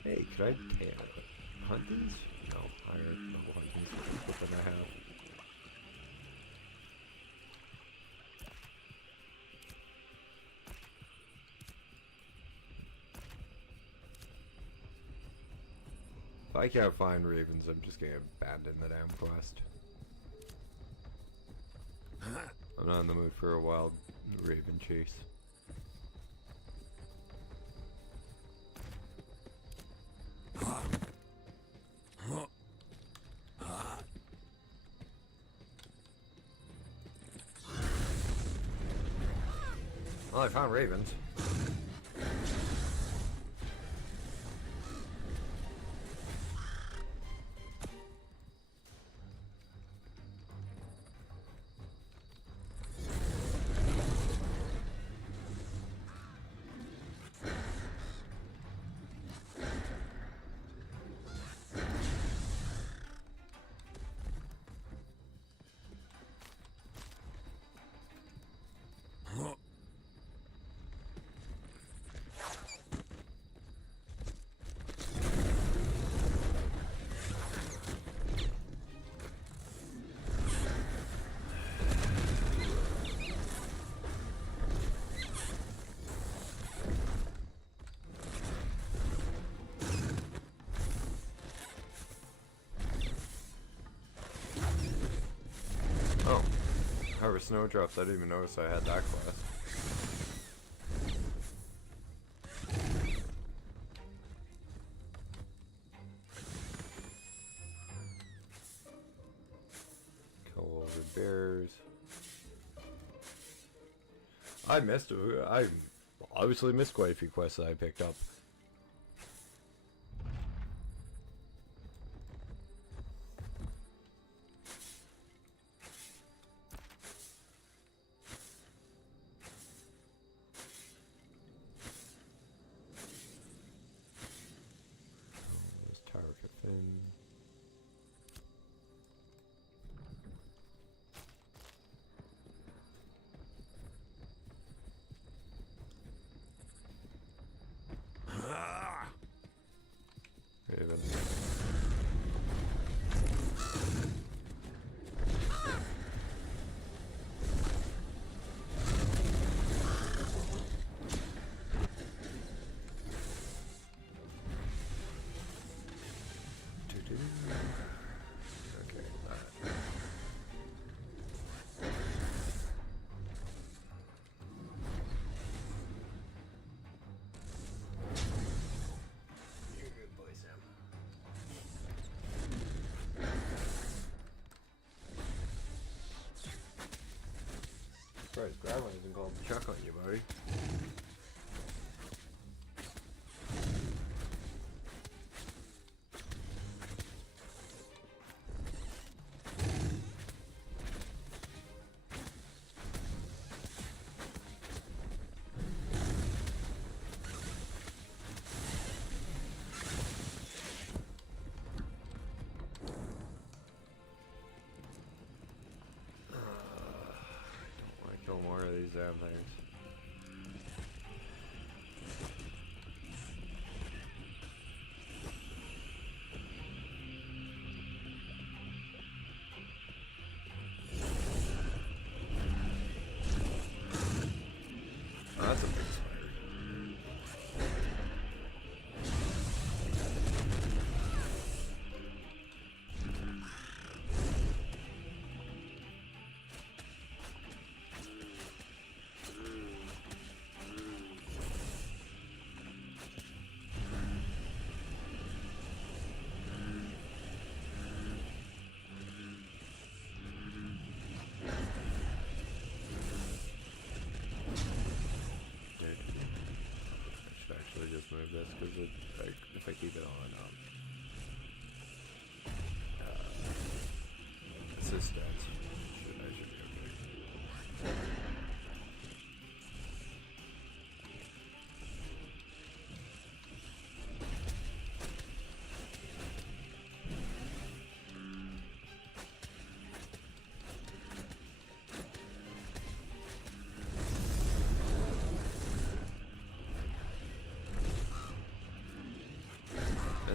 Hey, could I hunt these? No, I already don't hunt these with what I have. If I can't find ravens, I'm just gonna abandon the damn quest. I'm not in the mood for a wild raven chase. Well, I found ravens. Oh, harvest snowdrops. I didn't even notice I had that class. Kill over bears. I missed. I obviously missed quite a few quests that I picked up. Christ, Grandma isn't called to check on you, buddy. Kill more of these damn things. Oh, that's a big spider. Just move this because if I keep it on assist stats, I should be okay.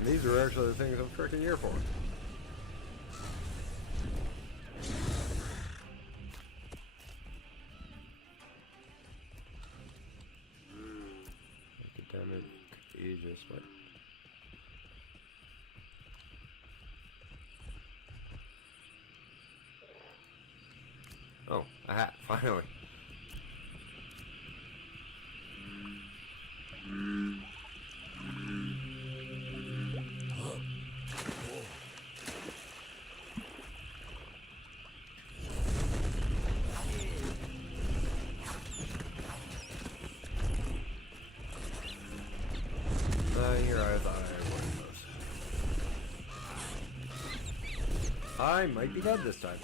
And these are actually the things I'm freaking here for. Academic, Aegis, what? Oh, a hat, finally. Here I thought I had one of those. I might be dead this time.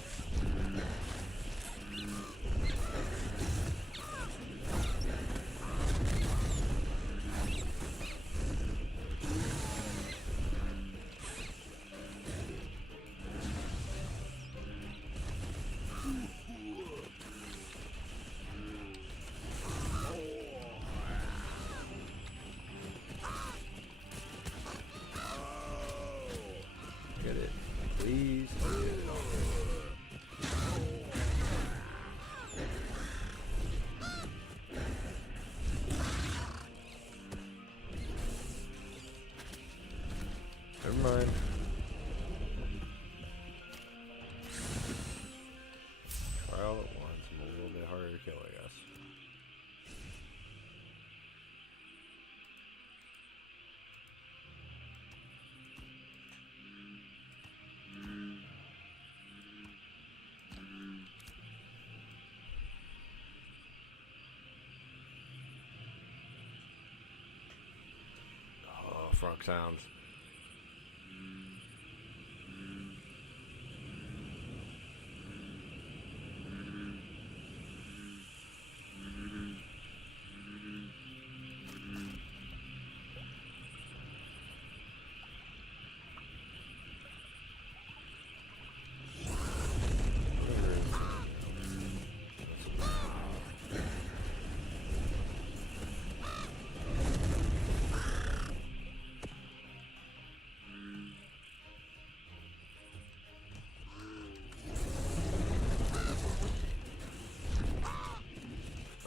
Get it. Please. Never mind. Try all at once. I'm a little bit harder to kill, I guess. Oh, frog sounds.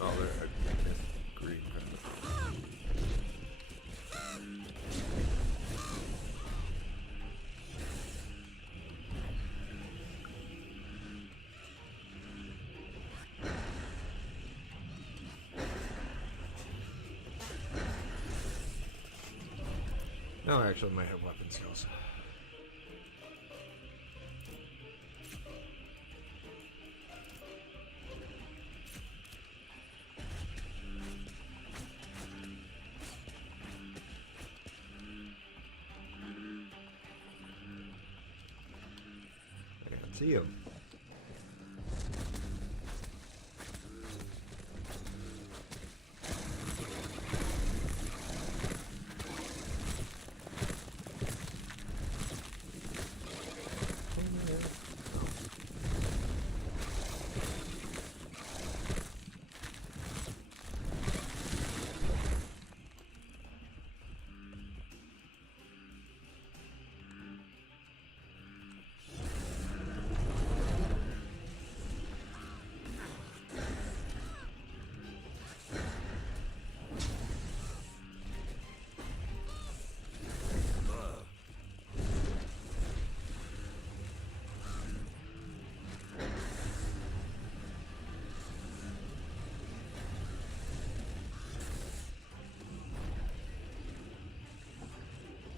Oh, there, I guess green kind of. No, actually, I might have weapon skills. I can't see him.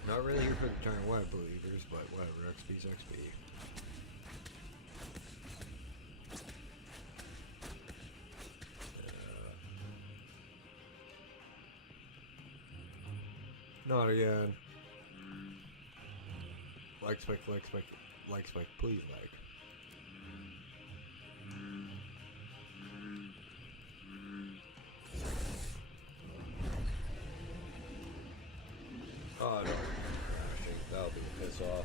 Not really here for the giant web believers, but whatever, XP's XP. Not again. Like spike, please like. Oh no, crashing. That'll be a piss off.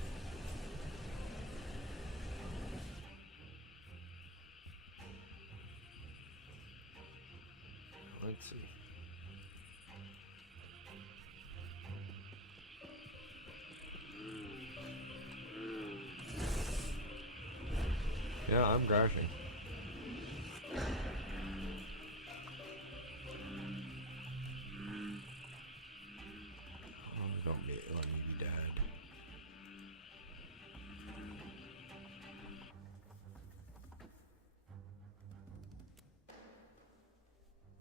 Let's see. I'm crashing. Oh, don't let me be dead.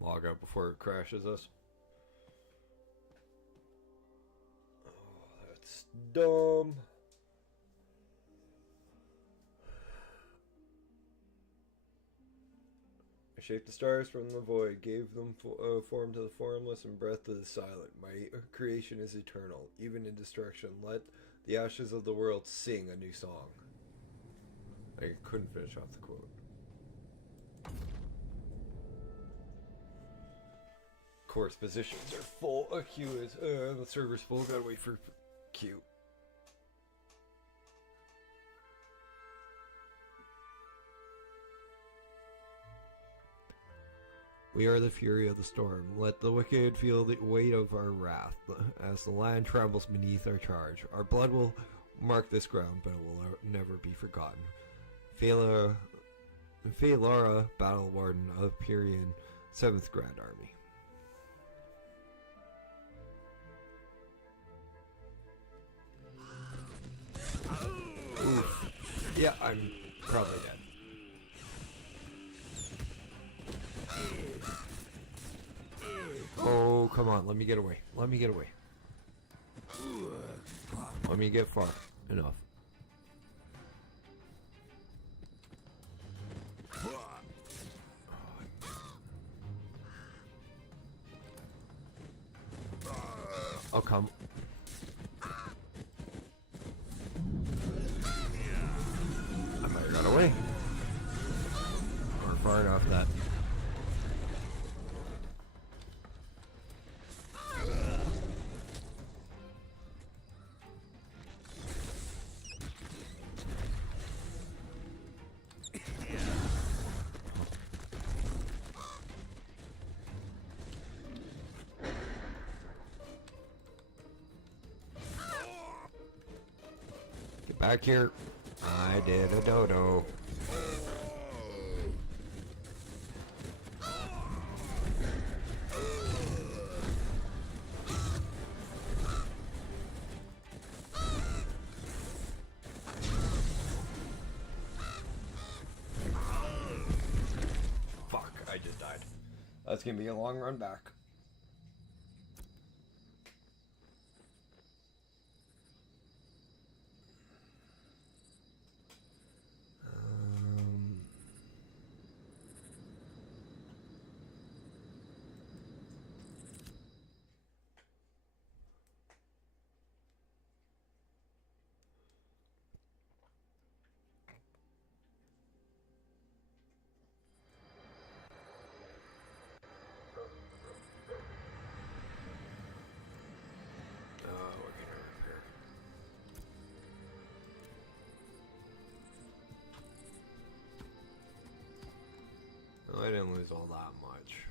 Log out before it crashes us. Oh, that's dumb. I shaped the stars from the void, gave them form to the formless and breath to the silent. My creation is eternal, even in destruction. Let the ashes of the world sing a new song. I couldn't finish off the quote. Course positions are full. Q is the server's full. Gotta wait for Q. We are the fury of the storm. Let the wicked feel the weight of our wrath as the land trembles beneath our charge. Our blood will mark this ground, but it will never be forgotten. Verrra, Battle Warden of Pyrian, 7th Grand Army. Oof. Yeah, I'm probably dead. Oh, come on, let me get away. Let me get away. Let me get far enough. Oh, come. I might have got away. Or far enough that. Back here. I did a dodo. Fuck, I just died. That's gonna be a long run back. I didn't lose all that much.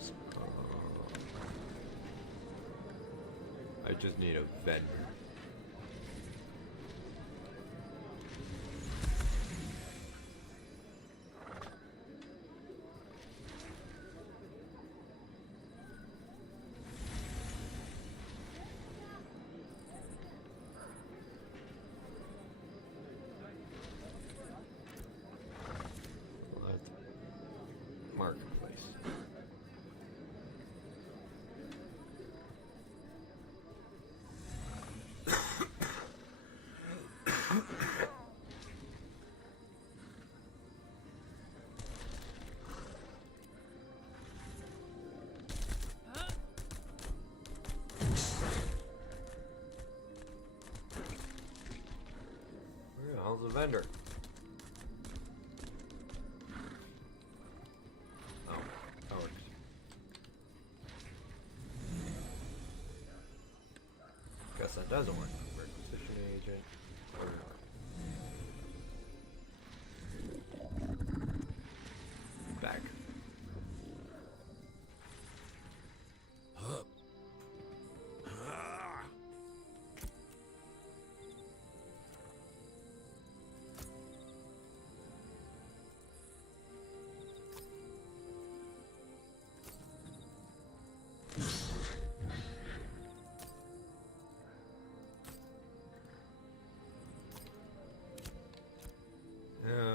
Oops. I just need a vendor. Marketplace. Where the hell's the vendor? doesn't work. Requisition agent. Back.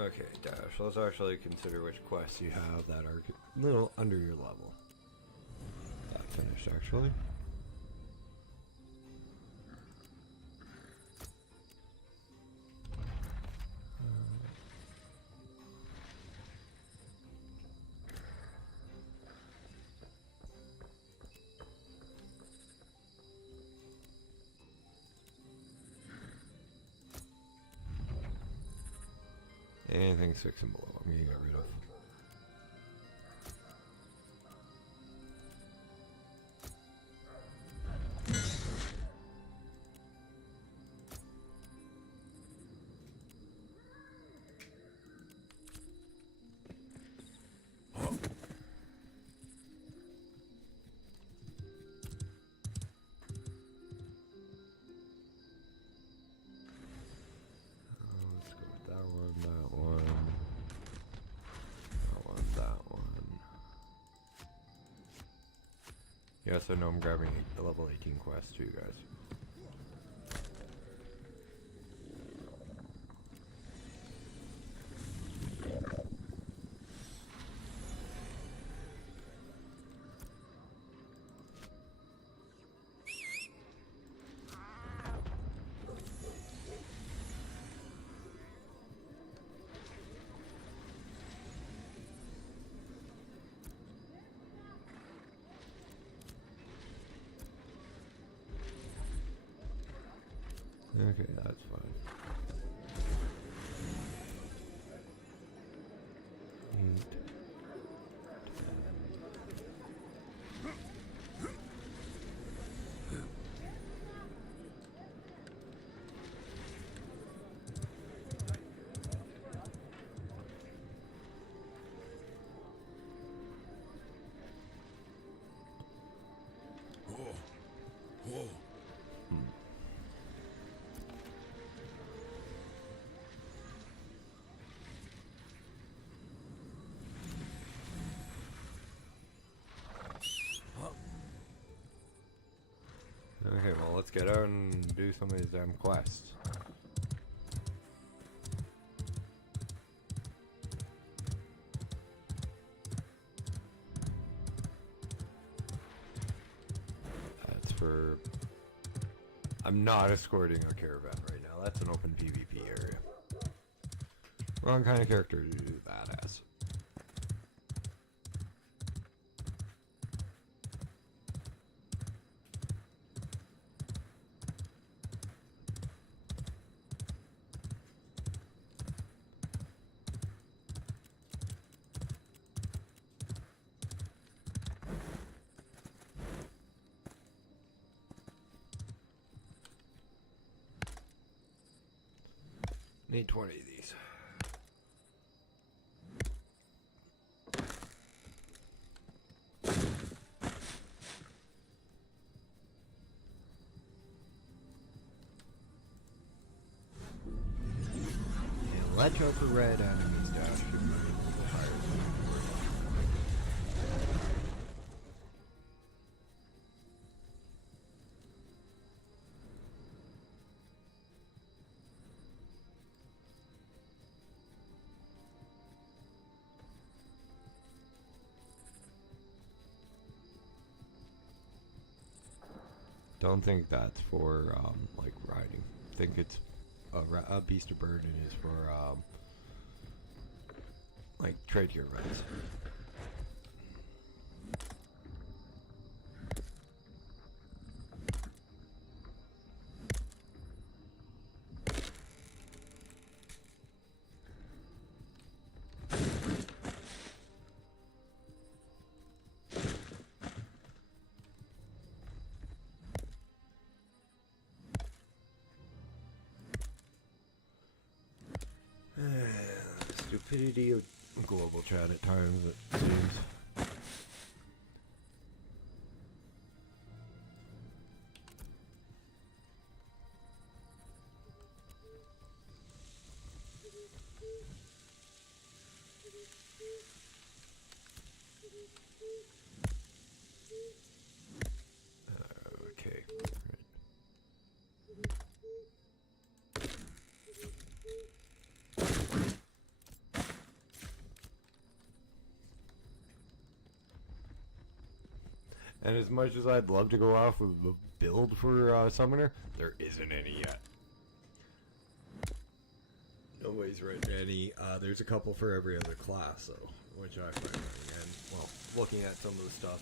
Okay, Dash, let's actually consider which quests you have that are a little under your level. That finished, actually. Anything 6 and below, I'm gonna get rid of. Yes, I know I'm grabbing a level 18 quest too, guys. Okay, that's fine. Okay, well, let's get out and do some of these damn quests. That's for... I'm not escorting a caravan right now. That's an open PvP area. Wrong kind of character to do that as. Need 20 of these. And let's hope for red enemies dash. Don't think that's for like riding. Think it's a beast of burden is for like trade your rights. stupidity of global chat at times, it seems. Okay. And as much as I'd love to go off with a build for Summoner, there isn't any yet. Nobody's written any. There's a couple for every other class, though, which I find funny. And, well, looking at some of the stuff,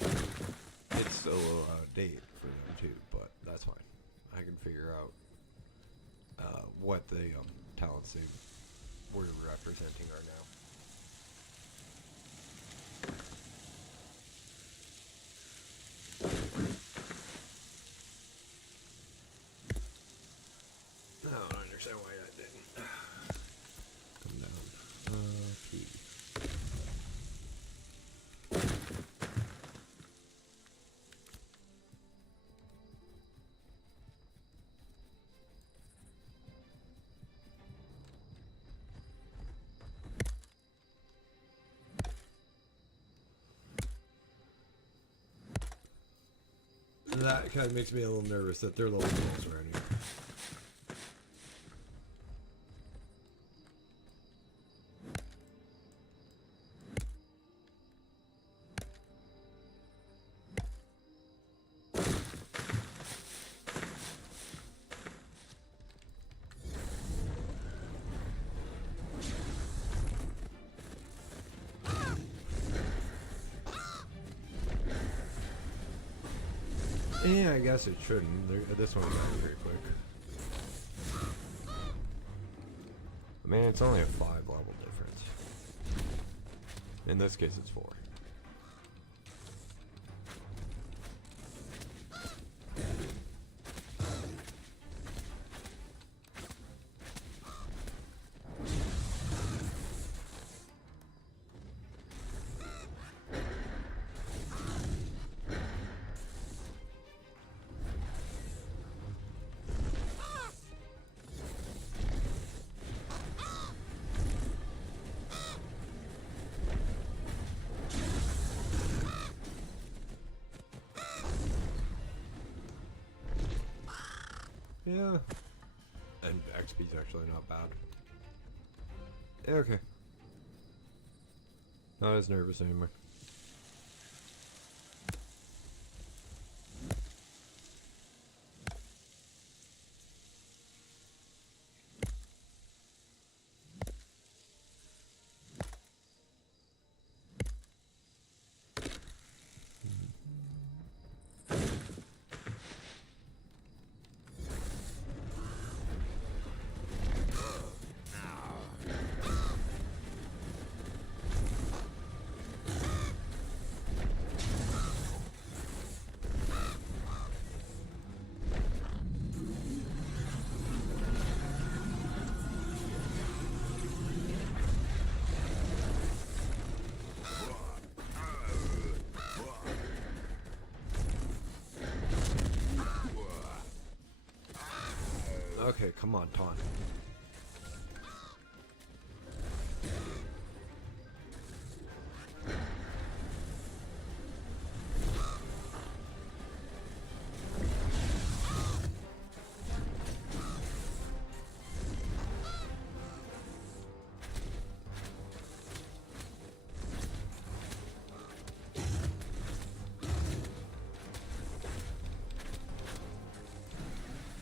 it's still out of date for them, too, but that's fine. I can figure out what the talents they were representing are now. I don't understand why that didn't come down. Key. That kind of makes me a little nervous that their little girls are in here. Yeah, I guess it shouldn't. This one got pretty quick. I mean, it's only a 5 level difference. In this case, it's 4. Yeah. And XP's actually not bad. Yeah, okay. Not as nervous anymore. Okay, come on, taunt.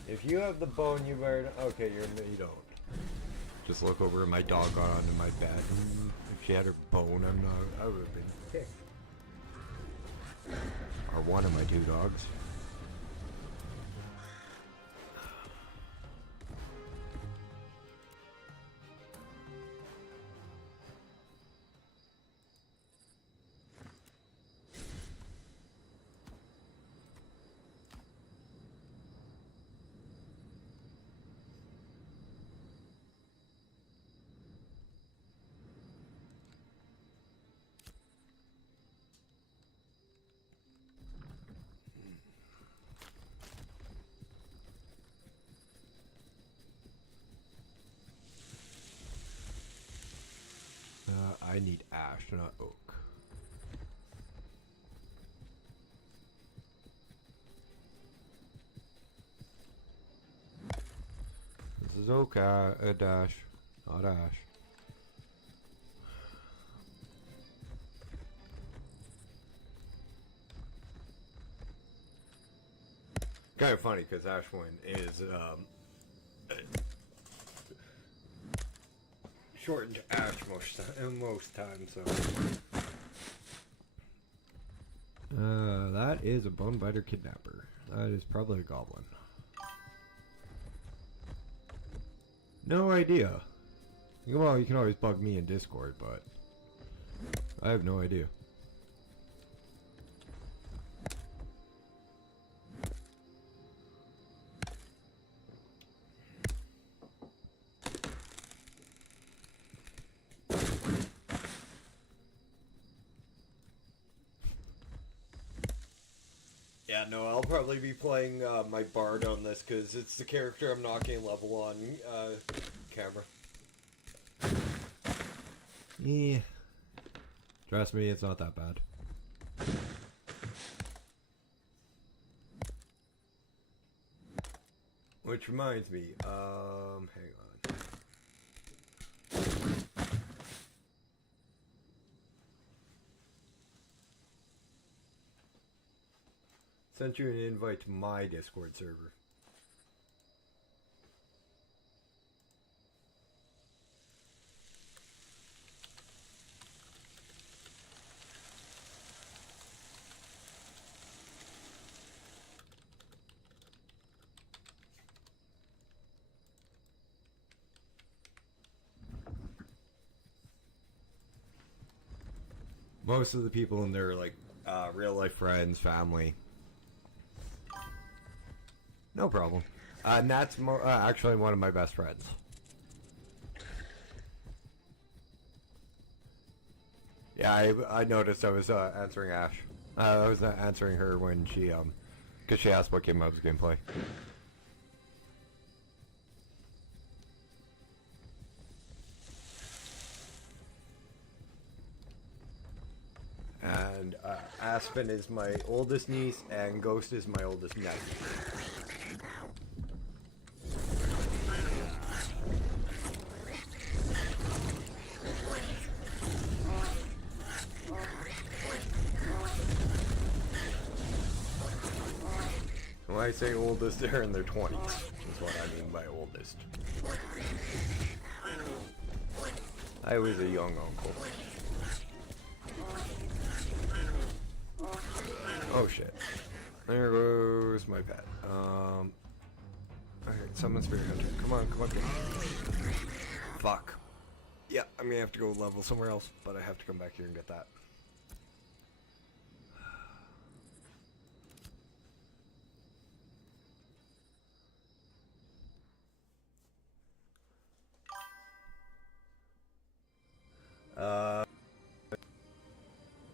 If you have the bone, you better. Okay, you don't. Just look over and my dog got onto my bed. If she had her bone, I would have been kicked. Or one of my 2 dogs. I need ash, not oak. This is oak, dash, not ash. Kind of funny because Ashwin is shortened to ash most times. So that is a bonebiter kidnapper. That is probably a goblin. No idea. Well, you can always bug me in Discord, but I have no idea. Yeah, no, I'll probably be playing my bard on this because it's the character I'm not getting level on camera. Yeah. Trust me, it's not that bad. Which reminds me, hang on. Sent you an invite to my Discord server. Most of the people in there are like real life friends, family. No problem. And that's actually one of my best friends. Yeah, I noticed I was answering Ash. I was answering her when she, because she asked what game I was going to play. And Aspen is my oldest niece, and Ghost is my oldest nephew. When I say oldest, they're in their 20s, is what I mean by oldest. I was a young uncle. Oh shit. There goes my pet. Alright, summon Spirit Hunter. Come on, come on, come on. Fuck. Yeah, I'm gonna have to go level somewhere else, but I have to come back here and get that.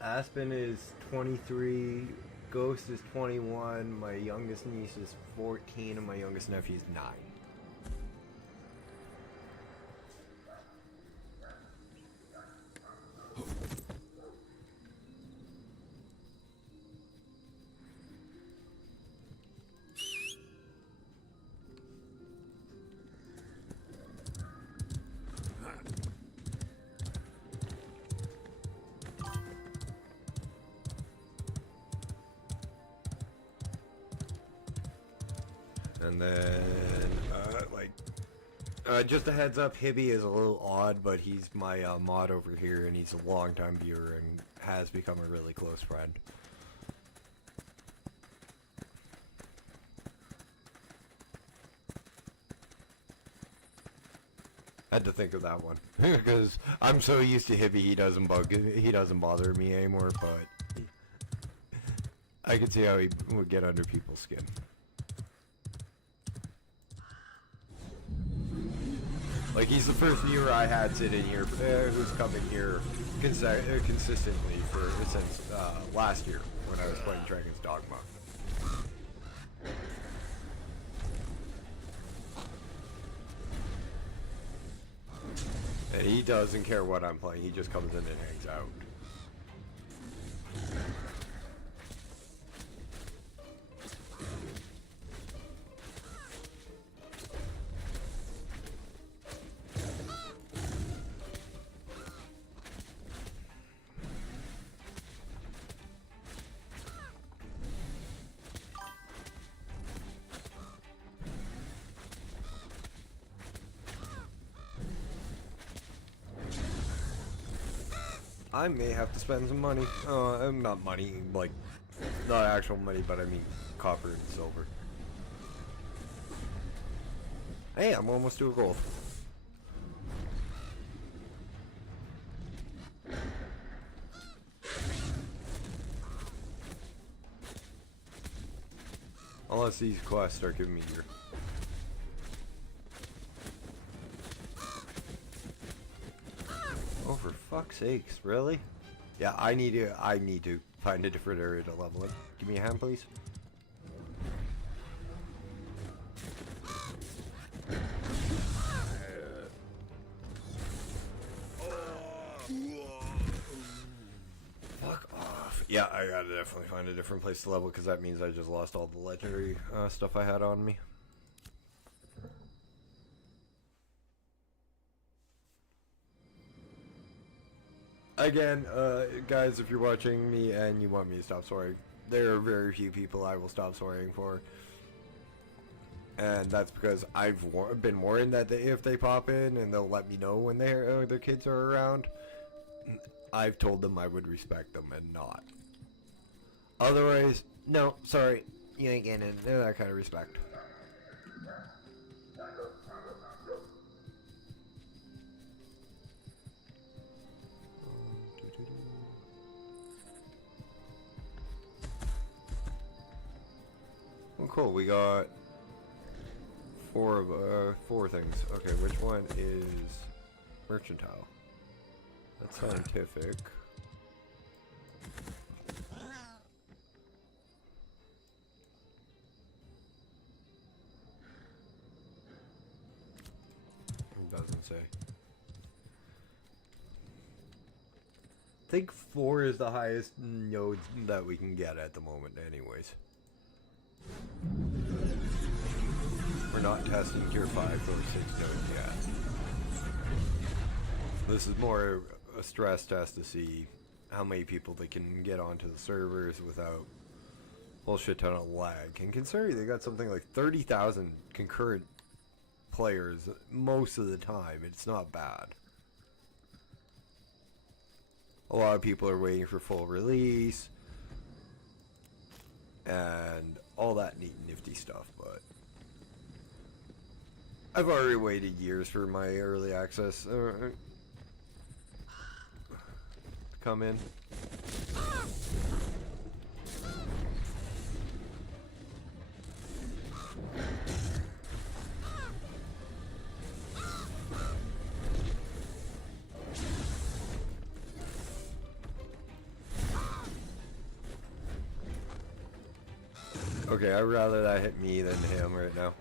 Aspen is 23, Ghost is 21, my youngest niece is 14, and my youngest nephew is 9. And then, just a heads up, Hibby is a little odd, but he's my mod over here, and he's a longtime viewer and has become a really close friend. Had to think of that one because I'm so used to Hibby, he doesn't bother me anymore. But I could see how he would get under people's skin. Like, he's the first viewer I had sitting here who's coming here consistently since last year when I was playing Dragon's Dogma. And he doesn't care what I'm playing, he just comes in and hangs out. I may have to spend some money. Not money, like, not actual money, but I mean copper and silver. Hey, I'm almost to a gold. Unless these quests start giving me gear. Oh, for fuck's sakes, really? Yeah, I need to find a different area to level in. Give me a hand, please. Fuck off. Yeah, I gotta definitely find a different place to level, because that means I just lost all the legendary stuff I had on me. Again, guys, if you're watching me and you want me to stop swearing, there are very few people I will stop swearing for. And that's because I've been warned that if they pop in and they'll let me know when their kids are around, I've told them I would respect them and not. Otherwise, no, sorry, you ain't getting that kind of respect. Well, cool, we got four things. Okay, which one is mercantile? That's scientific. It doesn't say. I think 4 is the highest node that we can get at the moment anyways. We're not testing tier 5 or 6 nodes yet. This is more a stress test to see how many people they can get onto the servers without a whole shit ton of lag. And considering they got something like 30,000 concurrent players most of the time, it's not bad. A lot of people are waiting for full release and all that neat nifty stuff, but I've already waited years for my early access to come in. Okay, I'd rather that hit me than him right now.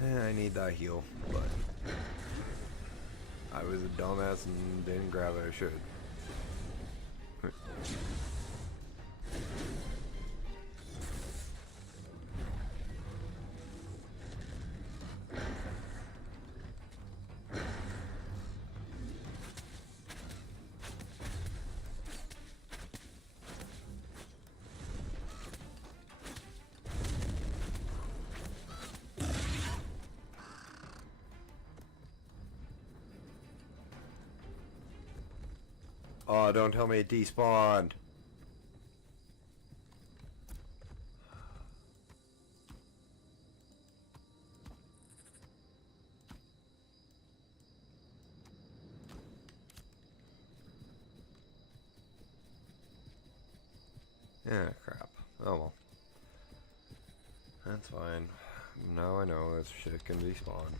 I need that heal, but I was a dumbass and didn't grab it. I should. Oh, don't tell me it despawned. Yeah, crap. Oh well. That's fine. Now I know this shit can be spawned.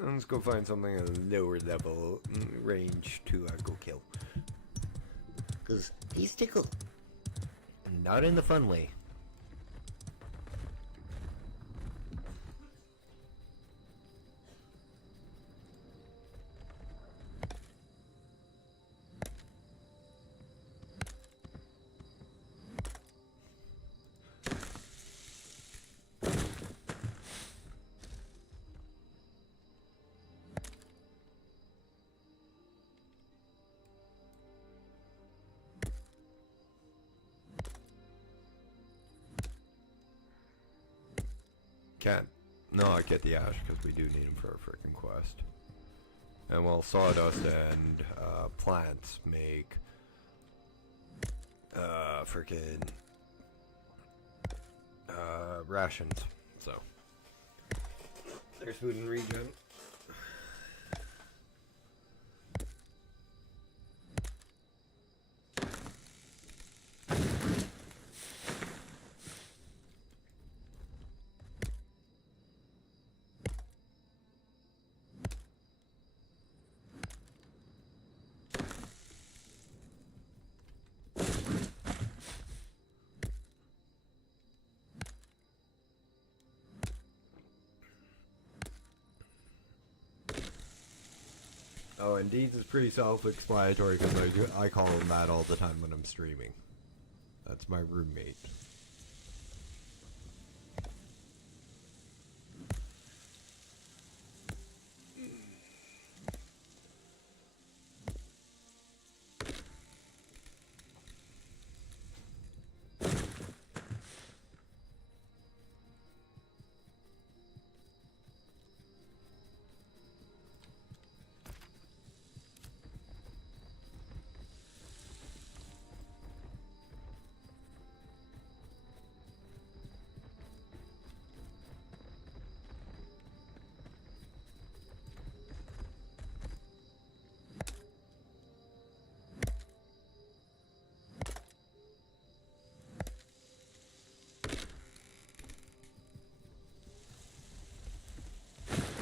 Let's go find something at a lower level range to go kill. Because he's tickled. Not in the fun way. Can't. No, I get the ash because we do need him for a freaking quest. And well, sawdust and plants make freaking rations. So there's food and regen. Oh, and Deeds is pretty self-explanatory because I call him that all the time when I'm streaming. That's my roommate.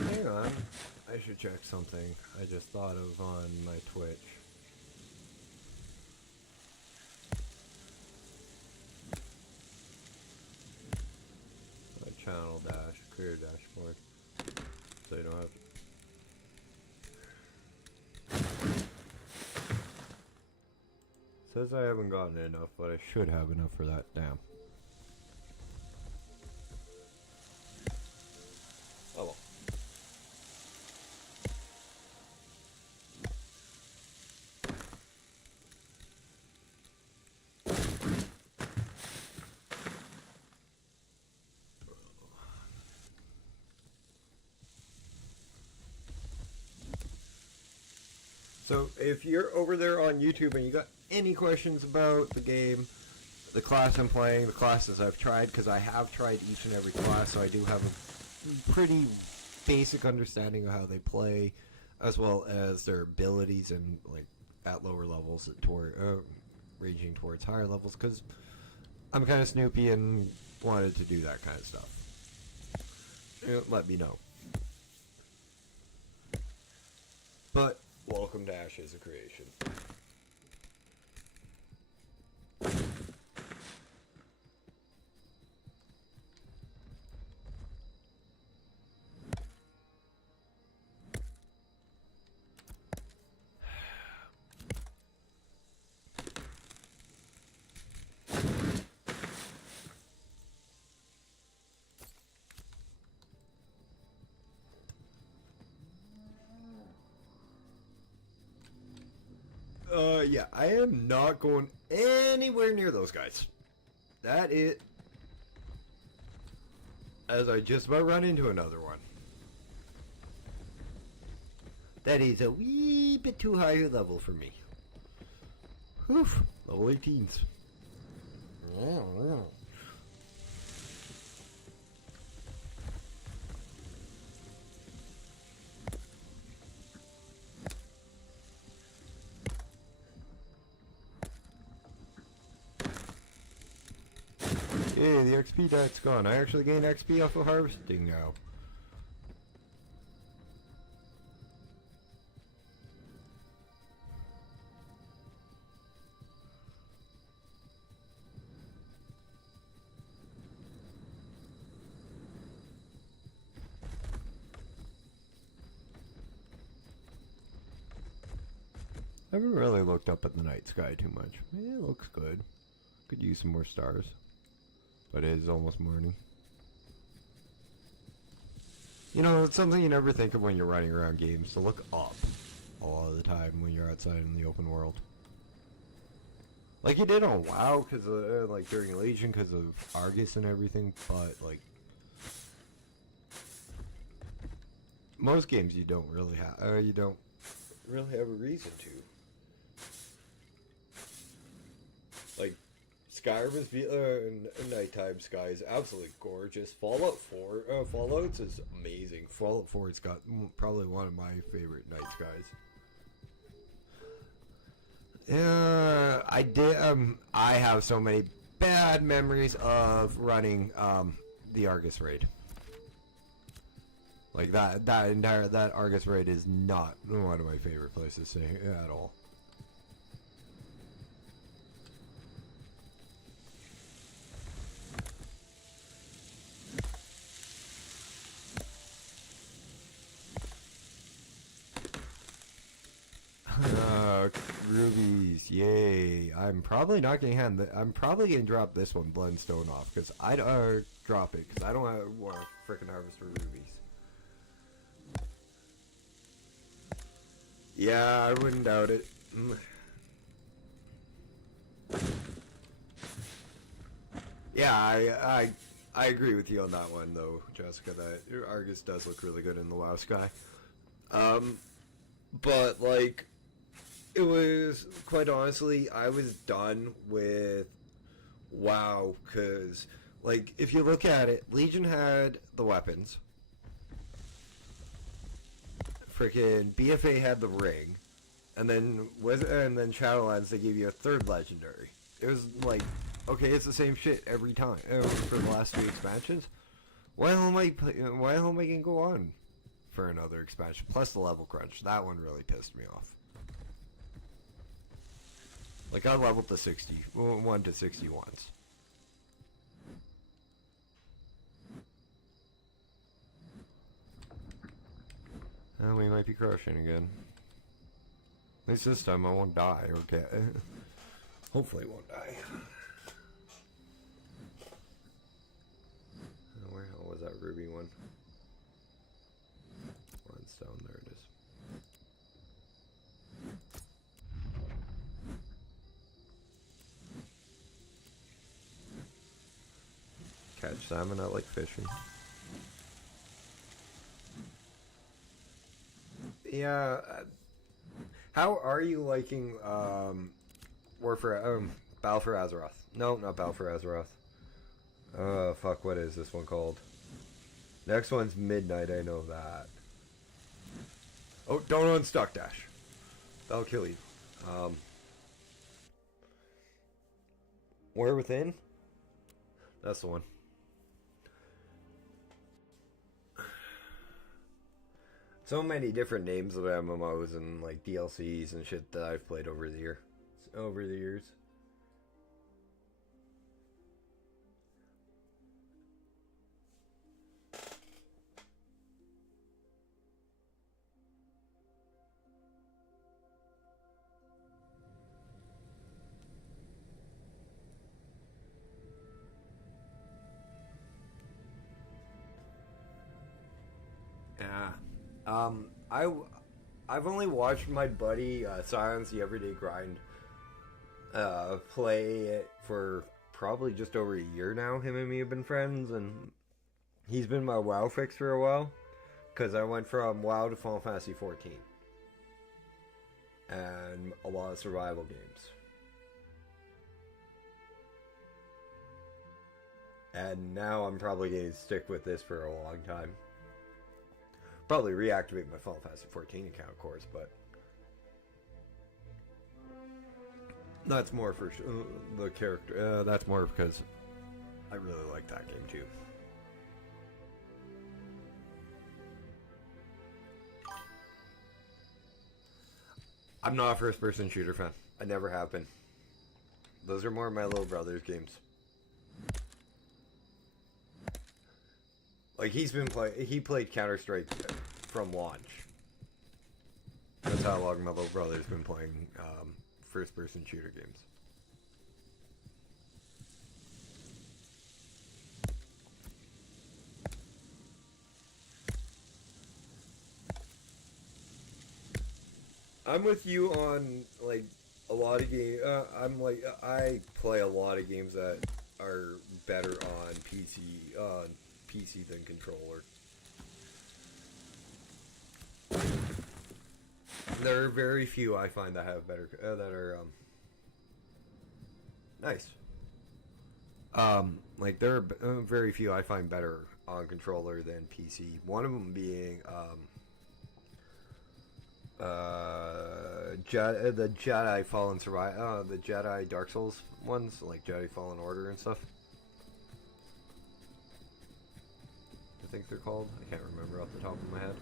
Hang on, I should check something I just thought of on my Twitch. My channel dash, career dashboard, so you don't have to. Says I haven't gotten enough, but I should have enough for that, damn. Oh well. So if you're over there on YouTube and you got any questions about the game, the class I'm playing, the classes I've tried, because I have tried each and every class, so I do have a pretty basic understanding of how they play, as well as their abilities and like at lower levels, ranging towards higher levels, because I'm kind of snoopy and wanted to do that kind of stuff. Let me know. But welcome to Ashes of Creation. Yeah, I am not going anywhere near those guys. That is... As I just about run into another one. That is a wee bit too high a level for me. Whew. Level 18s. Yeah, the XP deck's gone. I actually gain XP off of harvesting now. I haven't really looked up at the night sky too much. Yeah, it looks good. Could use some more stars. But it is almost morning. You know, it's something you never think of when you're running around games, to look up all the time when you're outside in the open world. Like you did on WoW, because like during Legion, because of Argus and everything, but like most games you don't really have a reason to. Like Skyrim is nighttime sky is absolutely gorgeous. Fallout's is amazing. Fallout 4's got probably one of my favorite night skies. I have so many bad memories of running the Argus raid. Like that Argus raid is not one of my favorite places to stay at all. Rubies, yay! I'm probably not gonna I'm probably gonna drop this one, Bloodstone, off because I drop it because I don't want to freaking harvest for rubies. Yeah, I wouldn't doubt it. Yeah, I agree with you on that one though, Jessica. That Argus does look really good in the WoW sky. But like. It was, quite honestly, I was done with WoW, because, like, if you look at it, Legion had the weapons. Freaking BFA had the ring. And then Shadowlands, they gave you a third legendary. It was like, okay, it's the same shit every time. For the last 2 expansions. Why the hell am I going to go on for another expansion? Plus the level crunch. That one really pissed me off. Like, I leveled to 1 to 60 once. Oh, we might be crushing again. At least this time I won't die, okay? Hopefully I won't die. Where the hell was that ruby one? Limestone, there it is. Catch salmon, I like fishing. Yeah, how are you liking, Battle for Azeroth? No, not Battle for Azeroth. Fuck, what is this one called? Next one's Midnight, I know that. Oh, don't unstuck dash. That'll kill you. War Within? That's the one. So many different names of MMOs and like DLCs and shit that I've played over the years. Yeah. I've only watched my buddy Silence the Everyday Grind play it for probably just over a year now. Him and me have been friends, and he's been my WoW fix for a while, because I went from WoW to Final Fantasy 14 and a lot of survival games. And now I'm probably going to stick with this for a long time. Probably reactivate my Final Fantasy 14 account, of course, but that's more for the character. That's more because I really like that game too. I'm not a first-person shooter fan. I never have been. Those are more my little brother's games. Like he played Counter-Strike from launch. That's how long my little brother's been playing first-person shooter games. I'm with you on like a lot of games. I play a lot of games that are better on PC than controller. There are very few I find that have better that are nice. Like there are very few I find better on controller than PC. One of them being the Jedi Fallen the Jedi Dark Souls ones, like Jedi Fallen Order and stuff. I think they're called. I can't remember off the top of my head.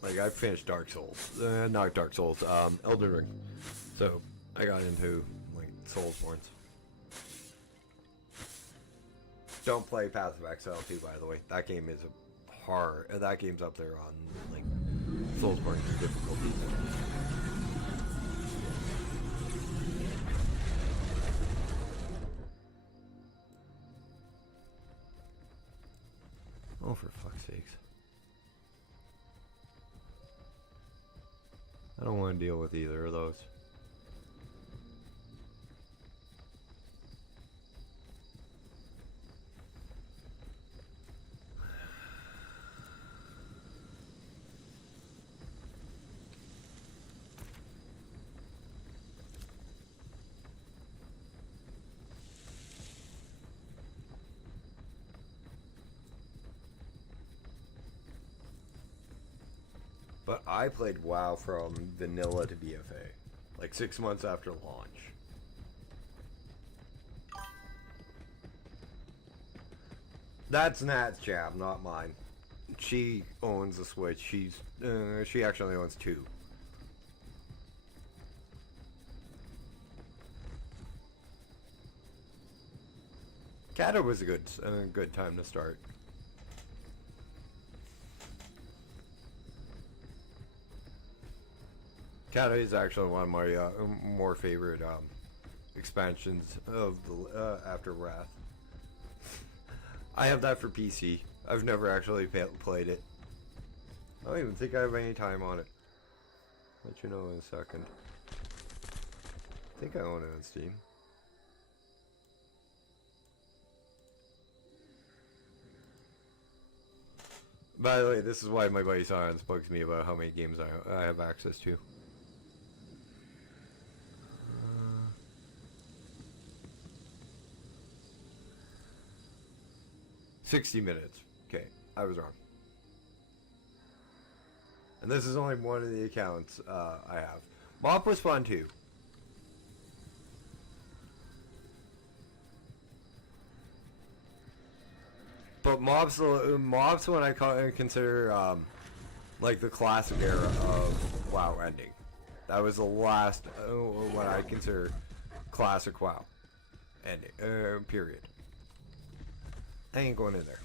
Like I finished Dark Souls, not Dark Souls, Elden Ring. So I got into like Soulsborne. Don't play Path of Exile 2, by the way. That game is hard. That game's up there on like Soulsborne difficulty. Oh, for fuck's sakes. I don't want to deal with either of those. But I played WoW from vanilla to BFA, like 6 months after launch. That's Nat's jam, not mine. She owns a Switch. She actually owns 2. Kata was a good time to start. Kata is actually one of my more favorite expansions of the After Wrath. I have that for PC. I've never actually played it. I don't even think I have any time on it. Let you know in a second. I think I own it on Steam. By the way, this is why my buddy Science spoke to me about how many games I have access to. 60 minutes. Okay, I was wrong. And this is only one of the accounts I have. Mop was fun too. But Mob's what I consider like the classic era of WoW ending. That was the last what I consider classic WoW ending period. I ain't going in there.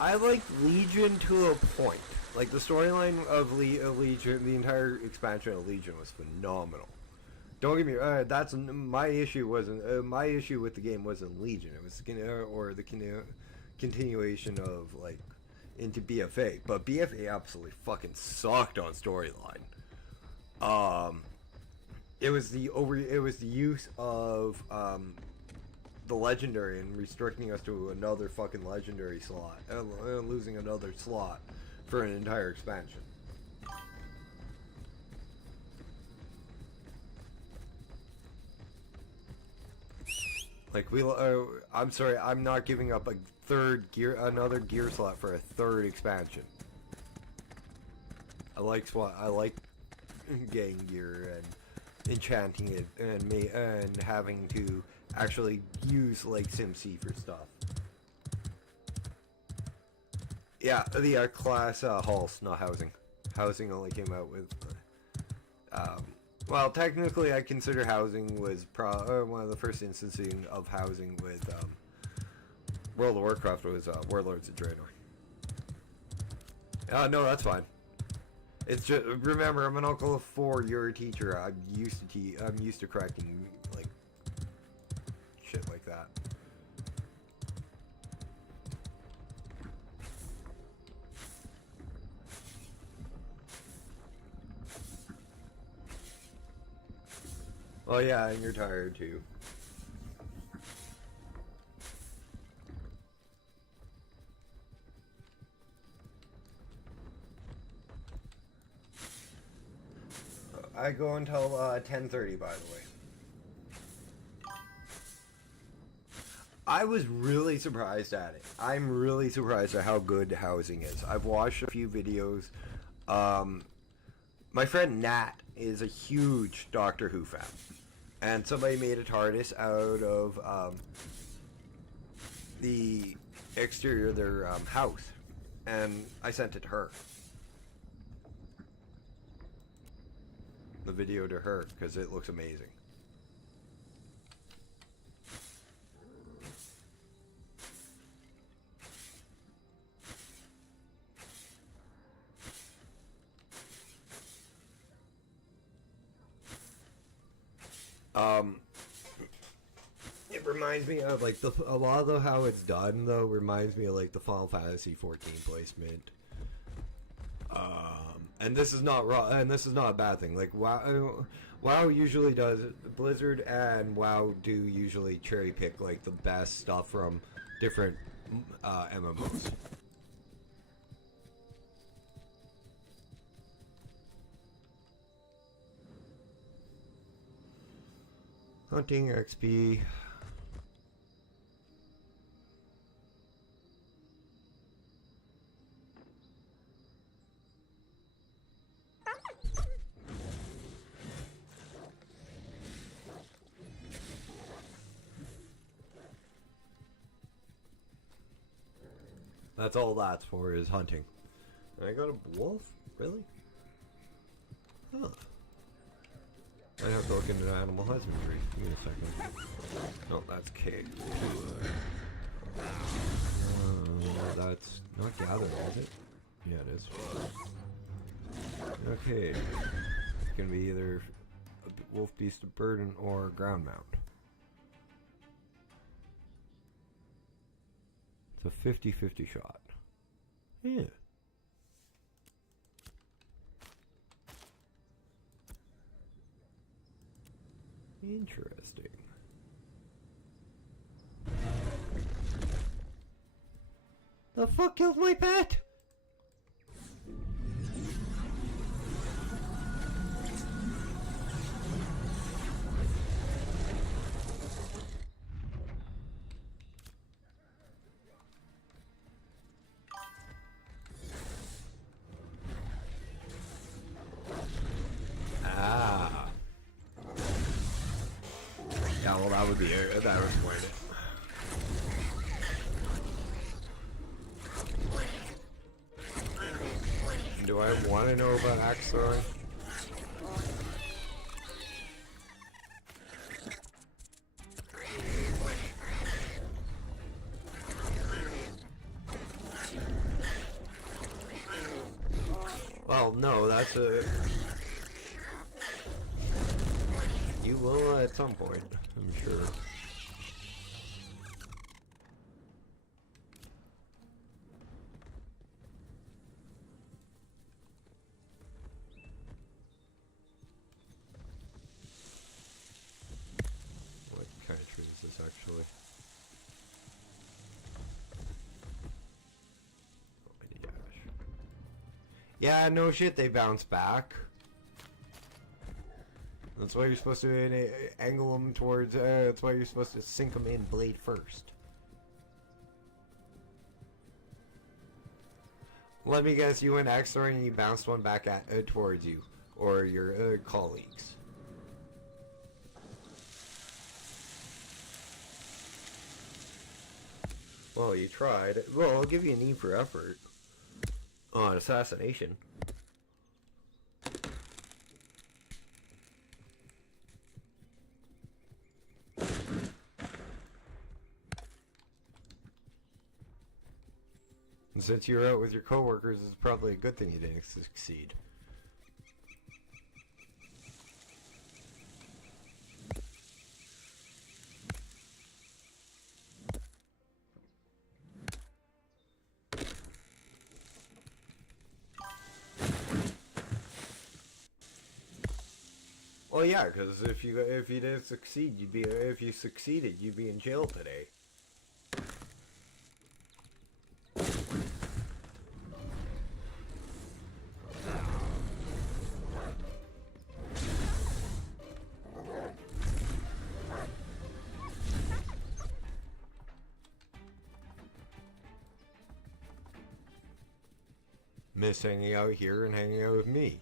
I liked Legion to a point. Like the storyline of Legion, the entire expansion of Legion was phenomenal. Don't get me. That's my issue. Wasn't my issue with the game wasn't Legion. It was or the continuation of like into BFA, but BFA absolutely fucking sucked on storyline. It was the use of the legendary and restricting us to another fucking legendary slot and losing another slot for an entire expansion. Like I'm sorry, I'm not giving up another gear slot for a third expansion. I like getting gear and enchanting it and having to actually use like SimC for stuff. Yeah, the class halls, not housing. Housing only came out with. Well, technically, I consider housing was one of the first instances of housing with World of Warcraft was Warlords of Draenor. No, that's fine. It's just remember, I'm an uncle of 4. You're a teacher. I'm used to correcting like shit like that. Oh yeah, and you're tired too. I go until 10:30, by the way. I was really surprised at it. I'm really surprised at how good housing is. I've watched a few videos. My friend Nat is a huge Doctor Who fan. And somebody made a TARDIS out of the exterior of their house. And I sent it to her. The video to her, because it looks amazing. It reminds me of like a lot of how it's done though reminds me of like the Final Fantasy 14 placement. And this is not raw, and this is not a bad thing. Like WoW usually does Blizzard and WoW do usually cherry pick like the best stuff from different MMOs. Hunting XP. That's all that's for is hunting. And I got a wolf? Really? Huh. I have to look into animal husbandry. Give me a second. No, that's K. That's not gathering, is it? Yeah, it is. Okay. It's gonna be either a wolf, beast of burden, or ground mount. It's a 50-50 shot. Yeah. Interesting. The fuck killed my pet? Yeah, well, that would be it. That would explain it. Do I want to know about axe throwing? Well, no, that's a... You will at some point, I'm sure. actually. Yeah, no shit, they bounce back. That's why you're supposed to angle them towards, that's why you're supposed to sink them in blade first. Let me guess, you went extra and you bounced one back at towards you, or your colleagues. Well, you tried. Well, I'll give you an E for effort. On assassination. And since you're out with your coworkers, it's probably a good thing you didn't succeed. Well, yeah, because if you didn't succeed, if you succeeded, you'd be in jail today. Miss hanging out here and hanging out with me.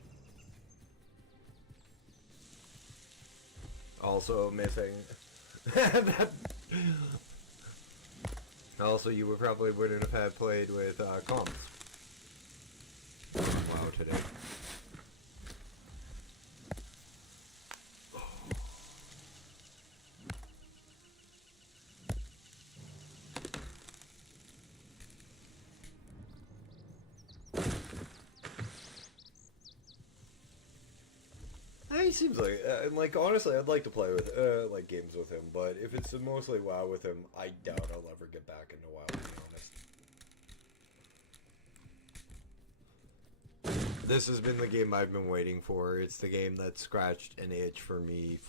Also missing. Also, you probably wouldn't have had played with comms. Wow, today. 'He seems like honestly, I'd like to play with like games with him, but if it's mostly WoW with him, I doubt I'll ever get back into WoW, to be honest. This has been the game I've been waiting for. It's the game that scratched an itch for me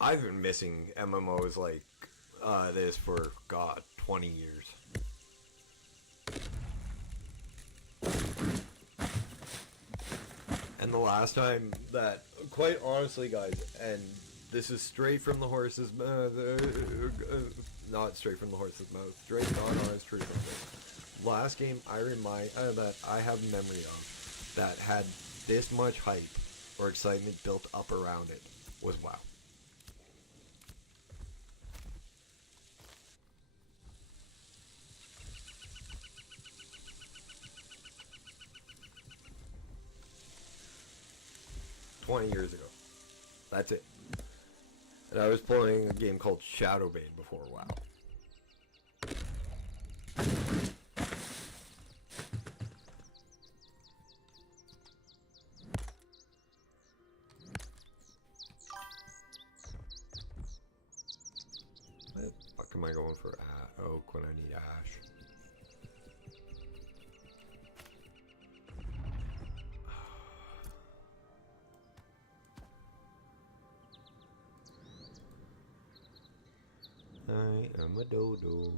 I've been missing MMOs like this for God 20 years. And the last time that, quite honestly, guys, and this is straight from the horse's not straight from the horse's mouth, straight on honest truth of it. Last game that I have memory of that had this much hype or excitement built up around it was WoW. $20 years ago. That's it. And I was playing a game called Shadowbane before WoW. What the fuck am I going for oak when I need ash? I am a dodo.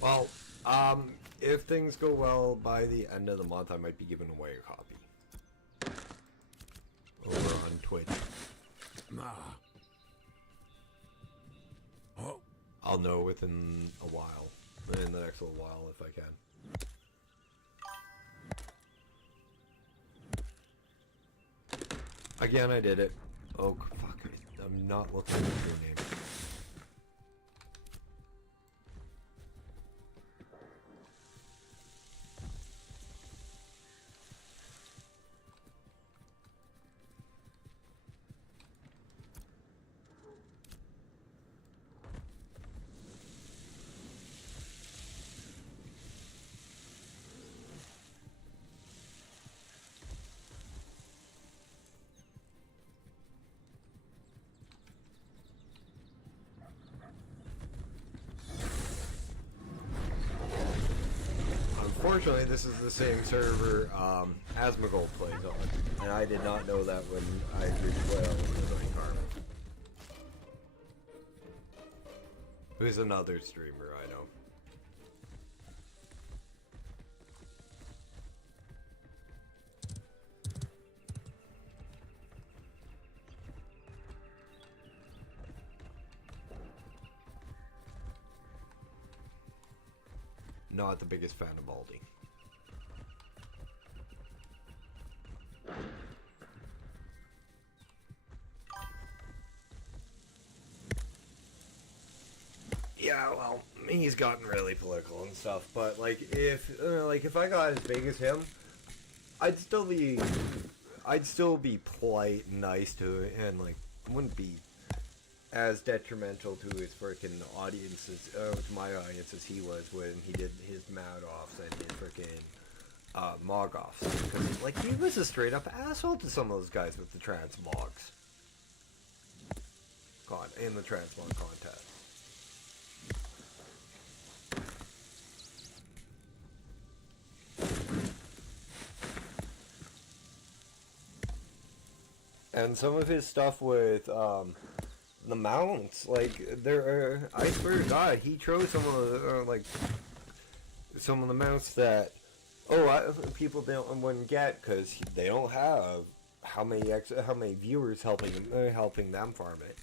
Well, if things go well, by the end of the month, I might be giving away a copy. Over on Twitch. Oh. I'll know within a while. In the next little while, if I can. Again, I did it. Oh, fuck. I'm not looking at your name. unfortunately, this is the same server Asmongold plays on, and I did not know that when I agreed to play on with Carmen. Who's another streamer I know. Not the biggest fan of Baldi. Yeah, well, he's gotten really political and stuff, but like if I got as big as him, I'd still be polite and nice to it, and like wouldn't be as detrimental to his freaking audiences, to my audience, as he was when he did his Mad-offs and his freaking Mog-offs. Because, like, he was a straight-up asshole to some of those guys with the transmogs. God, in the transmog contest. And some of his stuff with, the mounts, like, there are, I swear to God, he chose some of the, like, some of the mounts that, people wouldn't get, because they don't have how many viewers helping them farm it.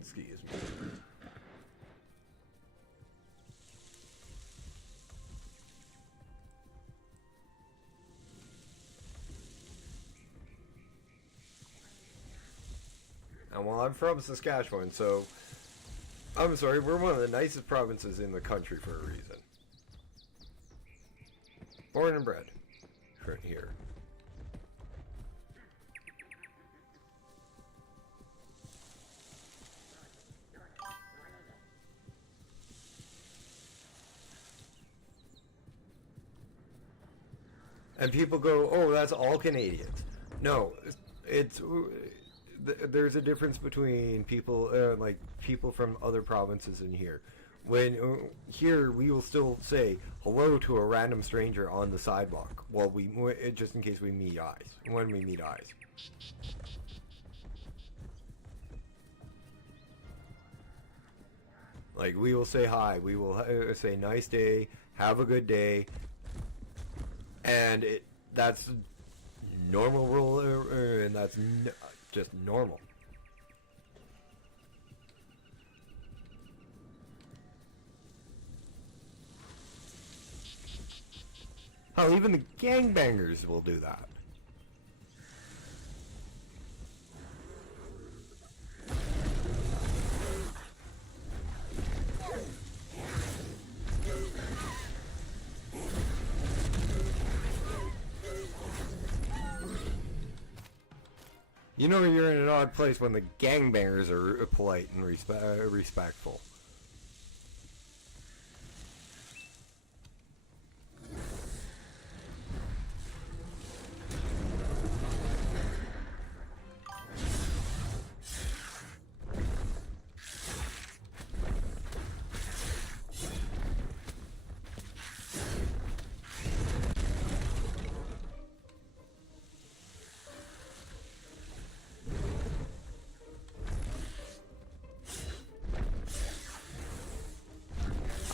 Excuse me. And well, I'm from Saskatchewan, so I'm sorry, we're one of the nicest provinces in the country for a reason. Born and bred right here. And people go, oh, that's all Canadians. No, there's a difference between people, like people from other provinces and here. When here we will still say hello to a random stranger on the sidewalk. Well, just in case we meet eyes. When we meet eyes. Like, we will say hi. We will say nice day, have a good day. And that's normal rule, and that's just normal. Hell, even the gangbangers will do that. You know you're in an odd place when the gangbangers are polite and respectful.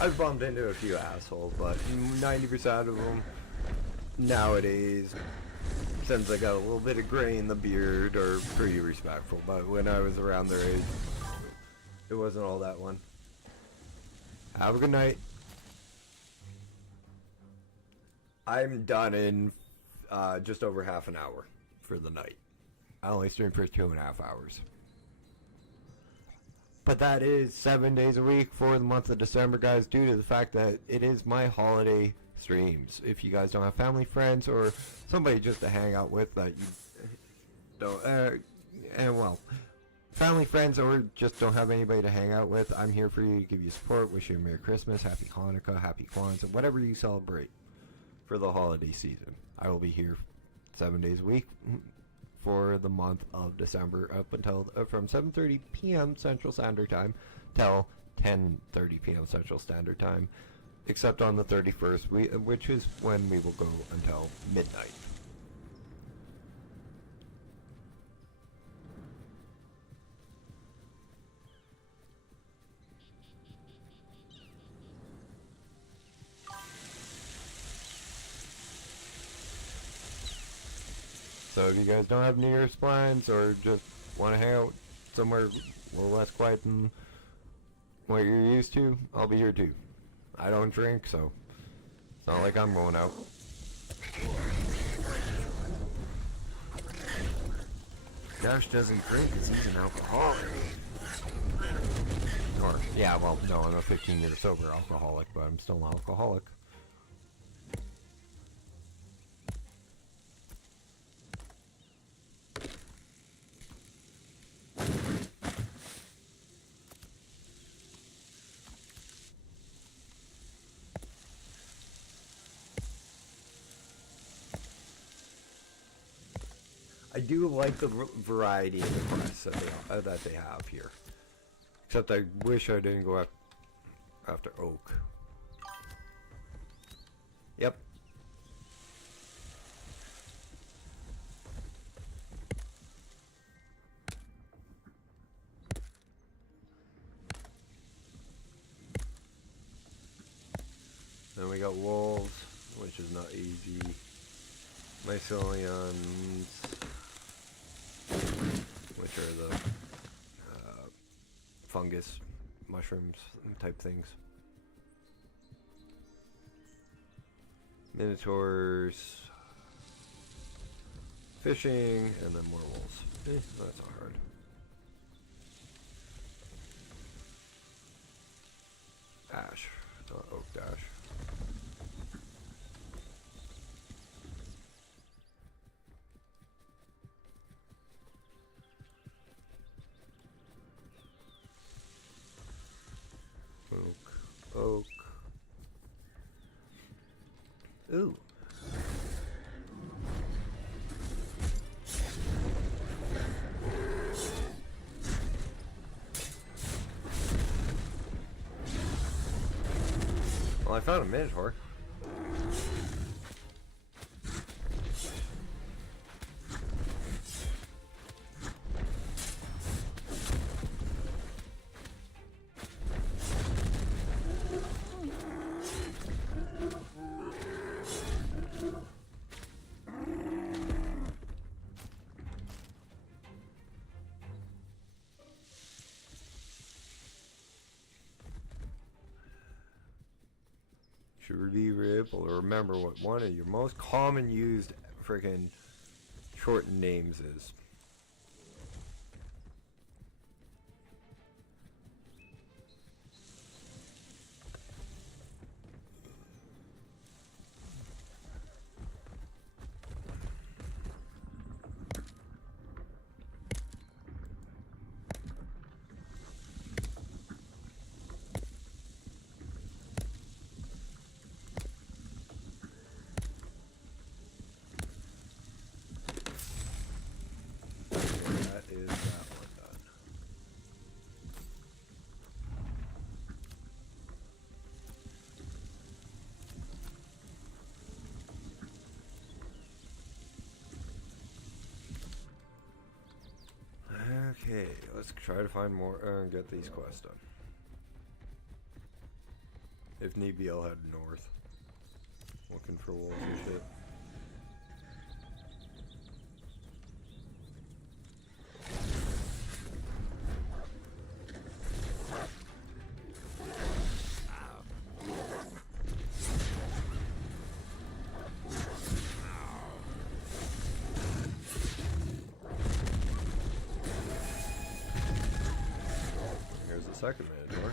I've bumped into a few assholes, but 90% of them nowadays, since I got a little bit of gray in the beard, are pretty respectful. But when I was around their age, it wasn't all that one. Have a good night. I'm done in just over half an hour for the night. I only stream for 2.5 hours. But that is 7 days a week for the month of December, guys, due to the fact that it is my holiday streams. If you guys don't have family, friends, or somebody just to hang out with that you don't, and well, family, friends, or just don't have anybody to hang out with, I'm here for you to give you support, wish you a Merry Christmas, Happy Hanukkah, Happy Kwanzaa, whatever you celebrate for the holiday season. I will be here 7 days a week for the month of December up until from 7:30 p.m. Central Standard Time till 10:30 p.m. Central Standard Time, except on the 31st, which is when we will go until midnight. So if you guys don't have New Year's plans or just want to hang out somewhere a little less quiet than what you're used to, I'll be here too. I don't drink, so it's not like I'm going out. Dash doesn't drink because he's an alcoholic. Or, yeah, well, no, I'm a 15-year sober alcoholic, but I'm still an alcoholic. I do like the variety of the quests that they have here. Except I wish I didn't go after Oak. Yep. Then we got wolves, which is not easy. Mycelians, which are the fungus, mushrooms type things. Minotaurs, fishing, and then more wolves. That's not hard. Ash, not oak dash. Oak. Ooh. Well, I found a Minotaur. Should be able to remember what one of your most common used freaking shortened names is. Okay, let's try to find more and get these quests done. If need be, I'll head north. Looking for wolves and shit. Second Minotaur.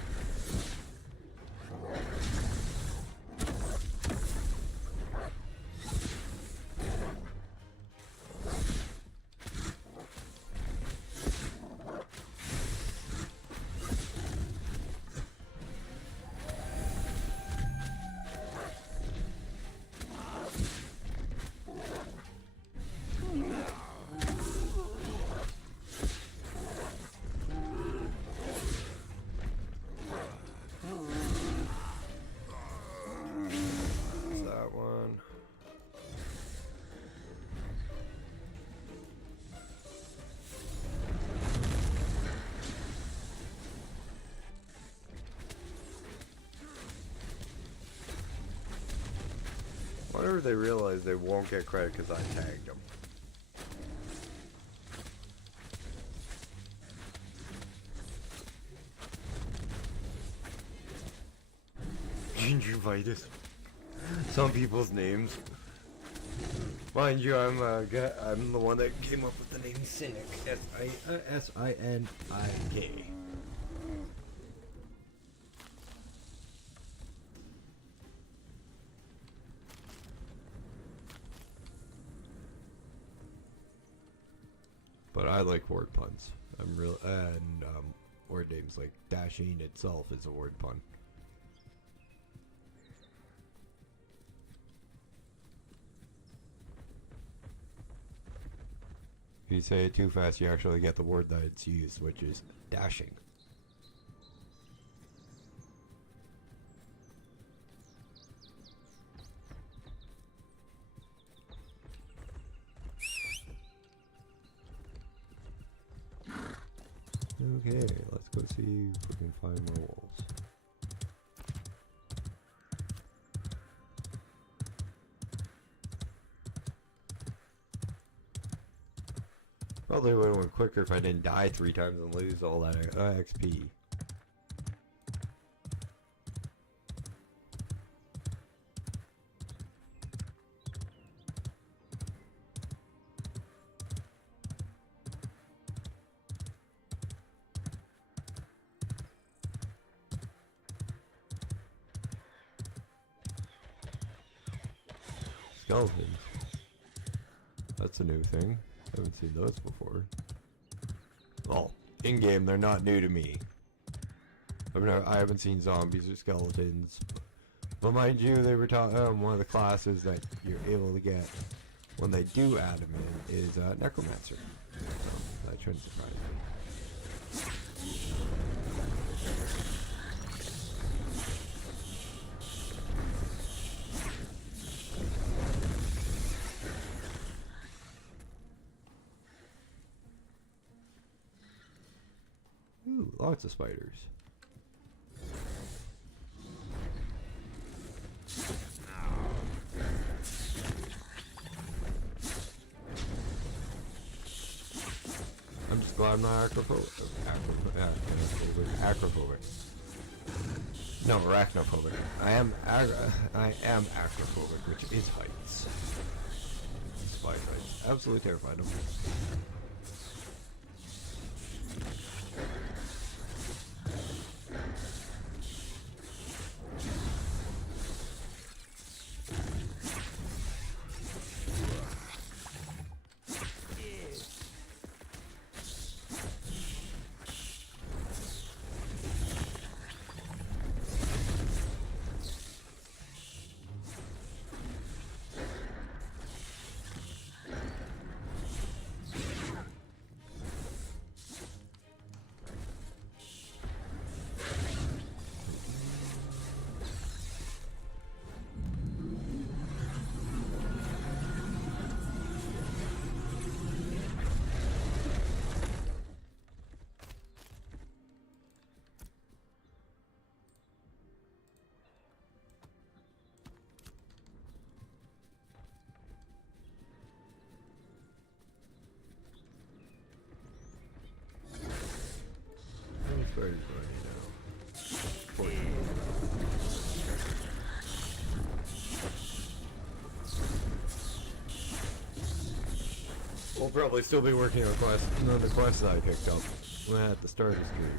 Whenever they realize they won't get credit because I tagged them. Gingivitis. Some people's names. Mind you, I'm the one that came up with the name Cynic. S-I-N-I-K. But I like word puns. I'm real, and word names like Dashing itself is a word pun. If you say it too fast, you actually get the word that it's used, which is dashing. Okay, let's go see if we can find more wolves. Probably would have went quicker if I didn't die 3 times and lose all that XP. Skeletons. That's a new thing. I haven't seen those before. Well, in-game, they're not new to me. I haven't seen zombies or skeletons. But mind you, they were one of the classes that you're able to get when they do add them in is Necromancer. So that shouldn't surprise me. Ooh, lots of spiders. I'm just glad I'm not acrophobic. Acrophobic. No, arachnophobic. I am acrophobic, which is heights. Spider heights. Absolutely terrified of them. Where is running now? We'll probably still be working on the quest that I picked up at the start of the stream.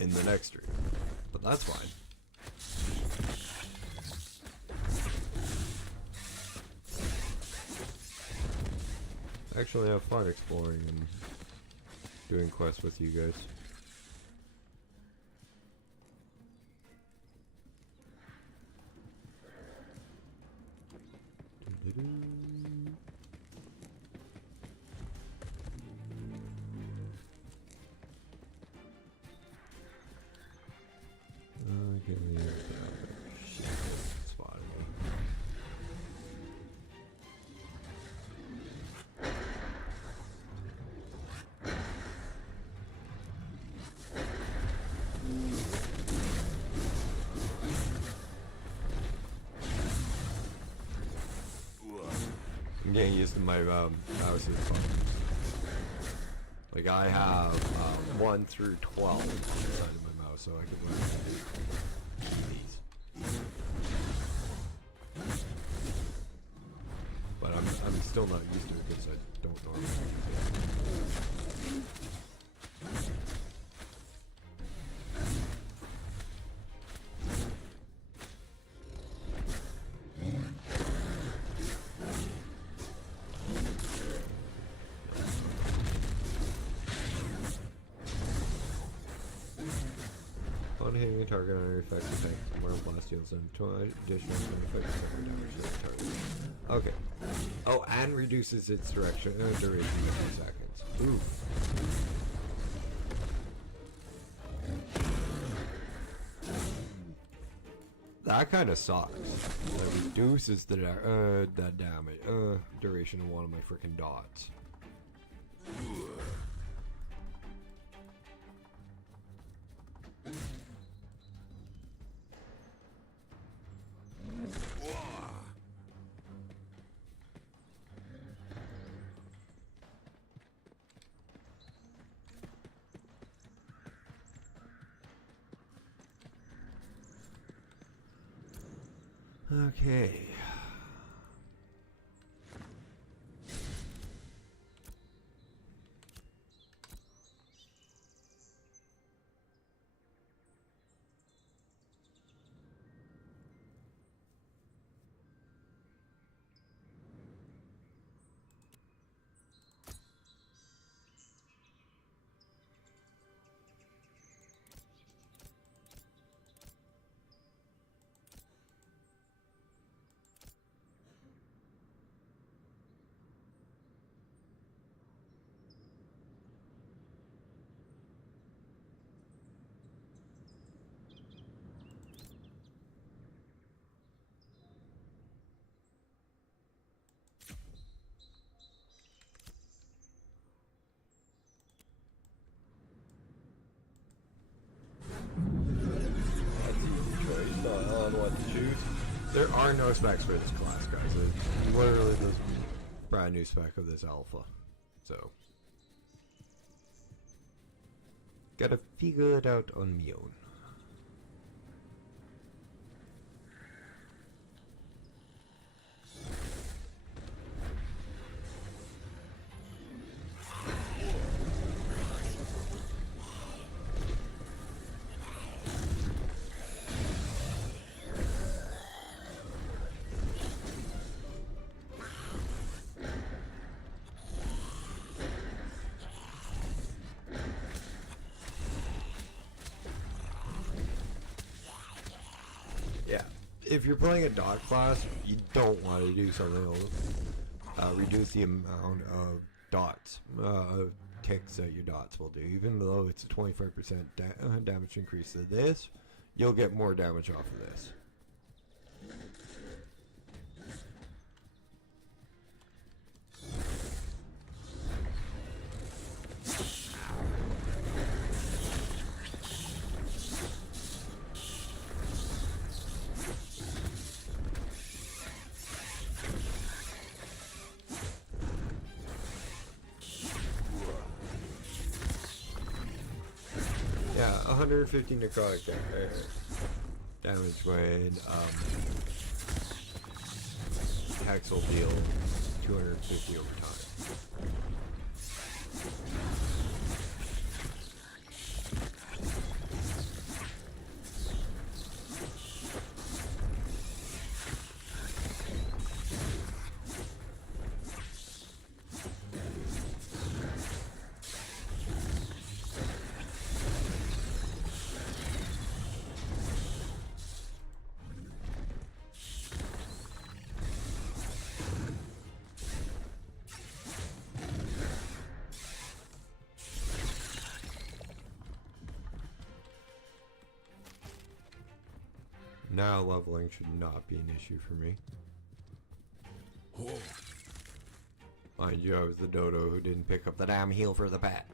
In the next stream. But that's fine. I actually have fun exploring and doing quests with you guys. getting used to my mouse's buttons. Like I have 1 through 12 inside of my mouse, so I can learn these. But I'm still not used to it because I don't normally use it. On hitting a target on your effective effect, more blast deals and additional effective damage to the target. Okay. Oh, and reduces its duration by 2 seconds. Ooh. That kind of sucks. That reduces the damage duration of one of my freaking dots. Okay. There are no specs for this class, guys. It's literally the brand new spec of this alpha. So, gotta figure it out on my own. Yeah, if you're playing a dot class, you don't want to do something that'll reduce the amount of dots, ticks that your dots will do. Even though it's a 25% damage increase to this, you'll get more damage off of this. Yeah, 150 necrotic damage when Hex will deal 250 over time. Now leveling should not be an issue for me. Mind you, I was the dodo who didn't pick up the damn heal for the bat.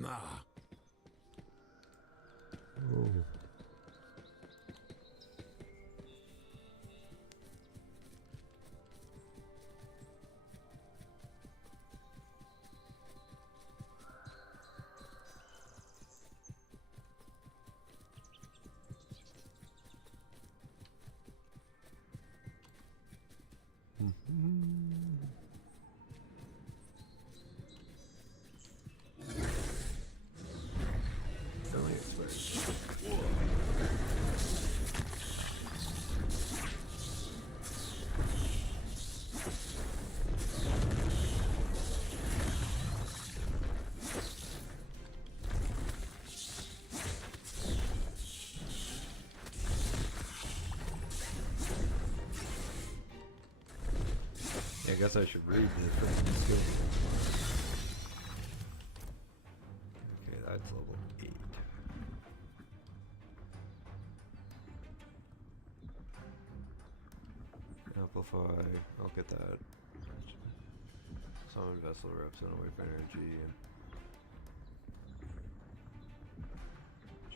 Oh. I guess I should read this freaking skill. Okay, that's level 8. Amplify, I'll get that. Summon vessel reps and away from energy.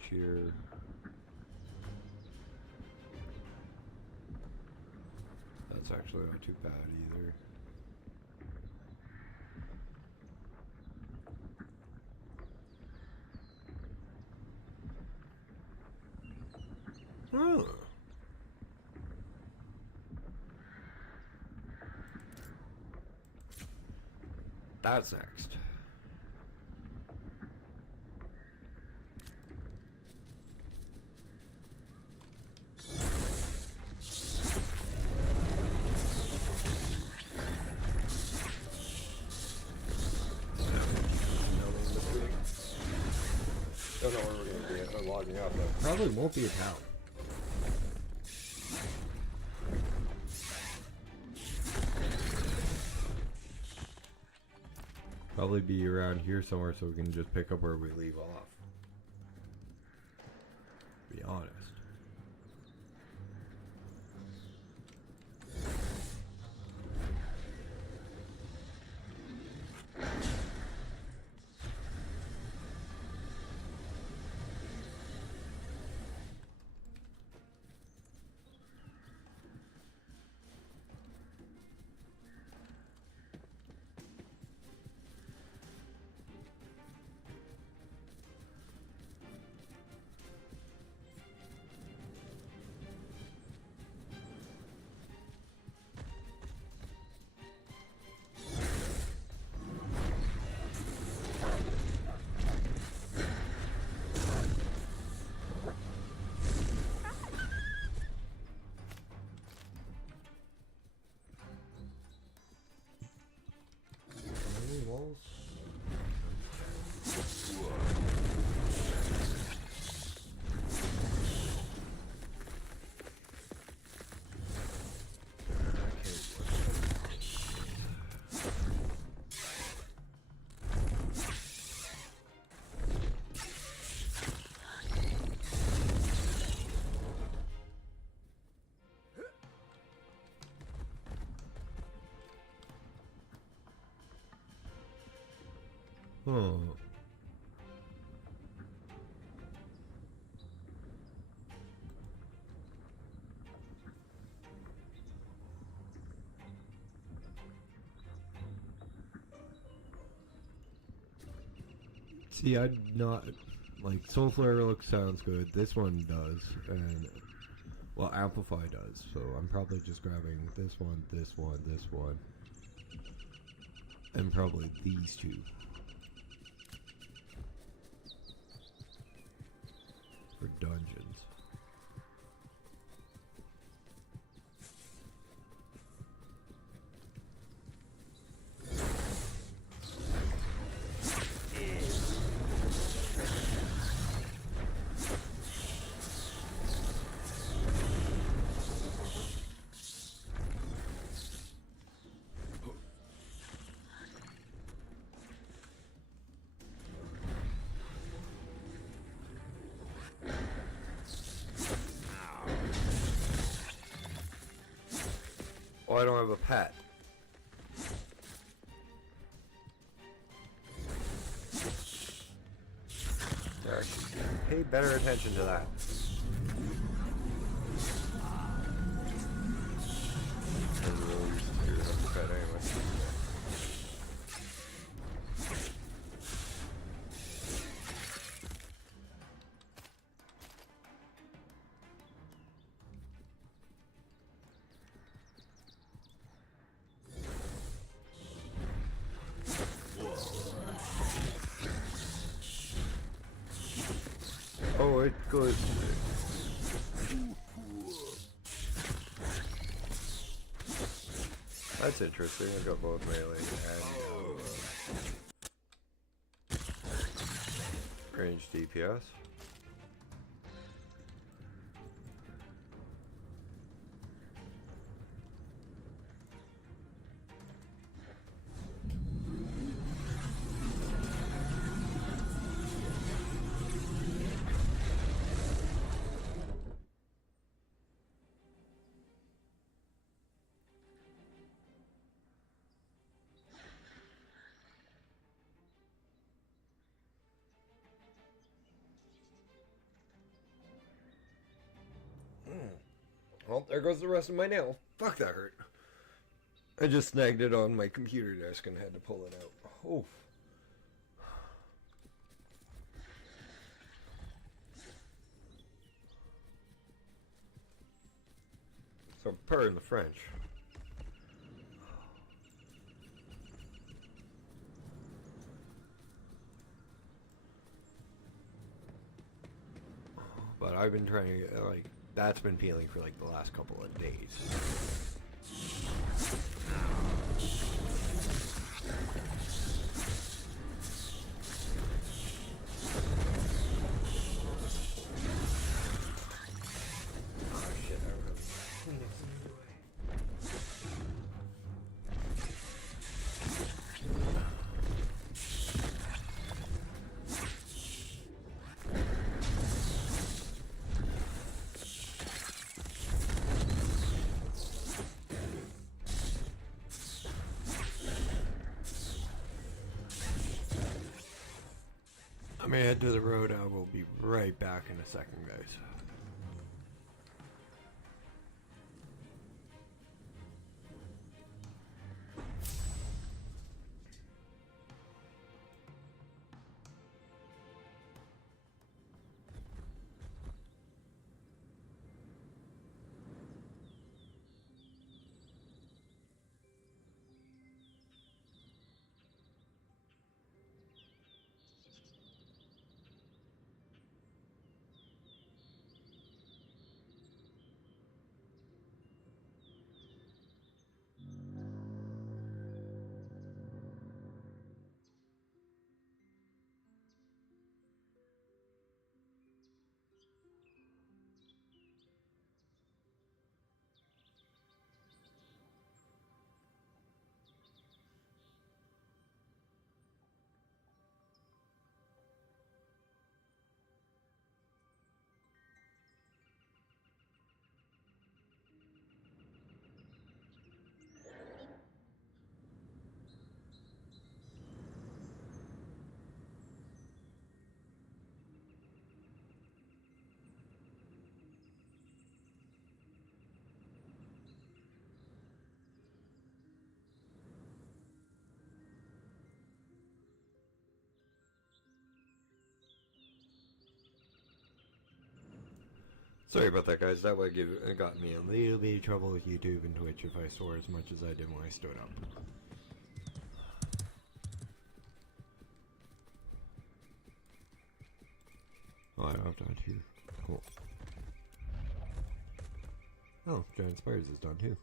Cheer. That's actually not too bad either. Oh. That's next. Don't know where we're going to be. I'm logging out, but Probably won't be a town. Probably be around here somewhere so we can just pick up where we leave off. To be honest. Walls. Oh. See, I'd not like Soulflare sounds good. This one does, and well, Amplify does. So I'm probably just grabbing this one, this one, this one, and probably these two. For dungeons. Oh, I don't have a pet. pay better attention to that. I'm really used to your pet anyway. Oh, it goes. That's interesting. I got both melee and range DPS. Well, there goes the rest of my nail. Fuck, that hurt. I just snagged it on my computer desk and had to pull it out. Oh. So, pardon the French. But I've been trying to get, like, that's been peeling for like the last couple of days. Oh shit, I really... I'm gonna head to the road. I will be right back in a second, guys. Sorry about that, guys. That would it got me a little bit of trouble with YouTube and Twitch if I swore as much as I did when I stood up. Oh, I don't have down here. Cool. Oh, Giant Spires is done too.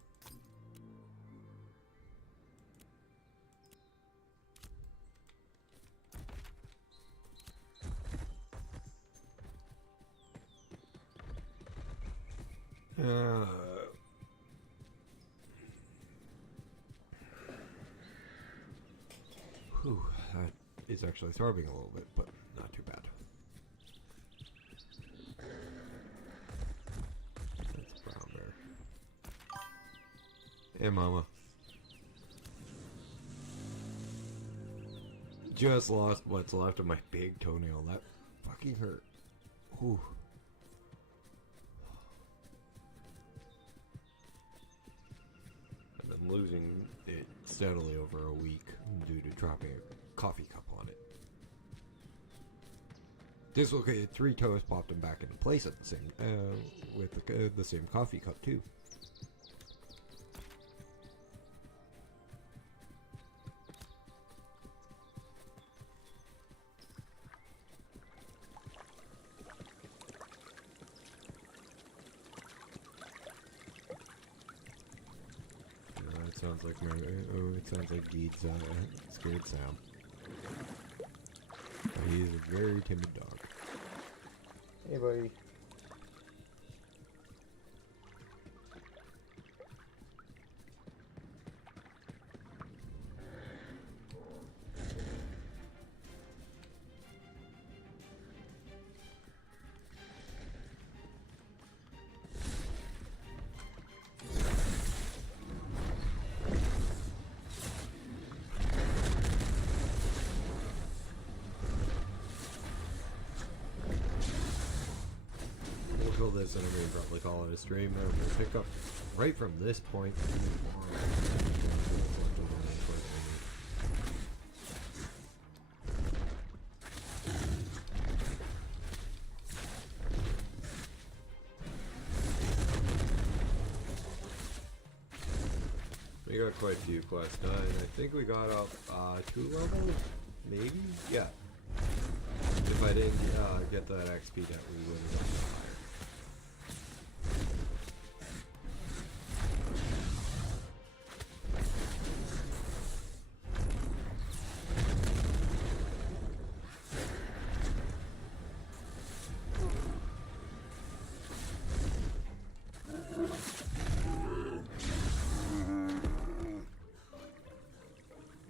Whew, that is actually throbbing a little bit, but not too bad. That's brown bear. Hey, mama. Just lost what's left of my big toenail. That fucking hurt. Whew. I've been losing it steadily over a week due to dropping a coffee cup on it. Dislocated 3 toes, popped them back into place at the same, with the same coffee cup too. It sounds like my, it sounds like Deed's scared sound. He is a very timid dog. Hey, buddy. We'll this and I'm going to probably call it a stream. Then we'll pick up right from this point. We got quite a few quests done. I think we got up 2 levels, maybe? Yeah. If I didn't get that XP that we would have done higher.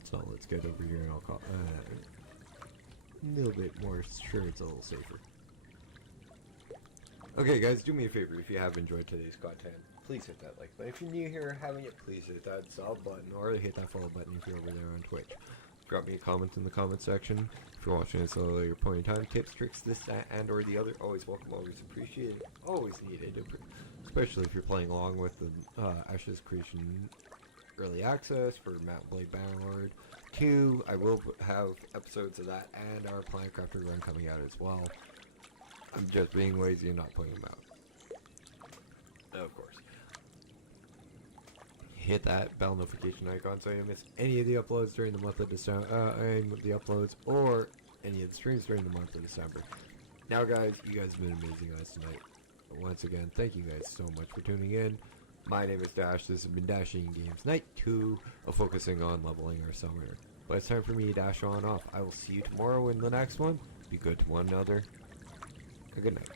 So let's get over here and I'll call a little bit more sure it's a little safer. Okay guys, do me a favor if you have enjoyed today's content, please hit that like button. If you're new here haven't yet, please hit that sub button or hit that follow button if you're over there on Twitch. Drop me a comment in the comment section. If you're watching this at a later point in time, tips, tricks, this, that, and or the other, always welcome, always appreciated, always needed, especially if you're playing along with the Ash's Creation Early Access for Mount Blade Bannerlord 2. I will have episodes of that and our Planet Crafter run coming out as well. I'm just being lazy and not putting them out. Of course. Hit that bell notification icon so you don't miss any of the uploads during the month of December, the uploads or any of the streams during the month of December. Now guys, you guys have been amazing on us tonight. Once again, thank you guys so much for tuning in. My name is Dash. This has been Dashing Games Night 2 of focusing on leveling our summoner. But it's time for me to dash on off. I will see you tomorrow in the next one. Be good to one another. Good night.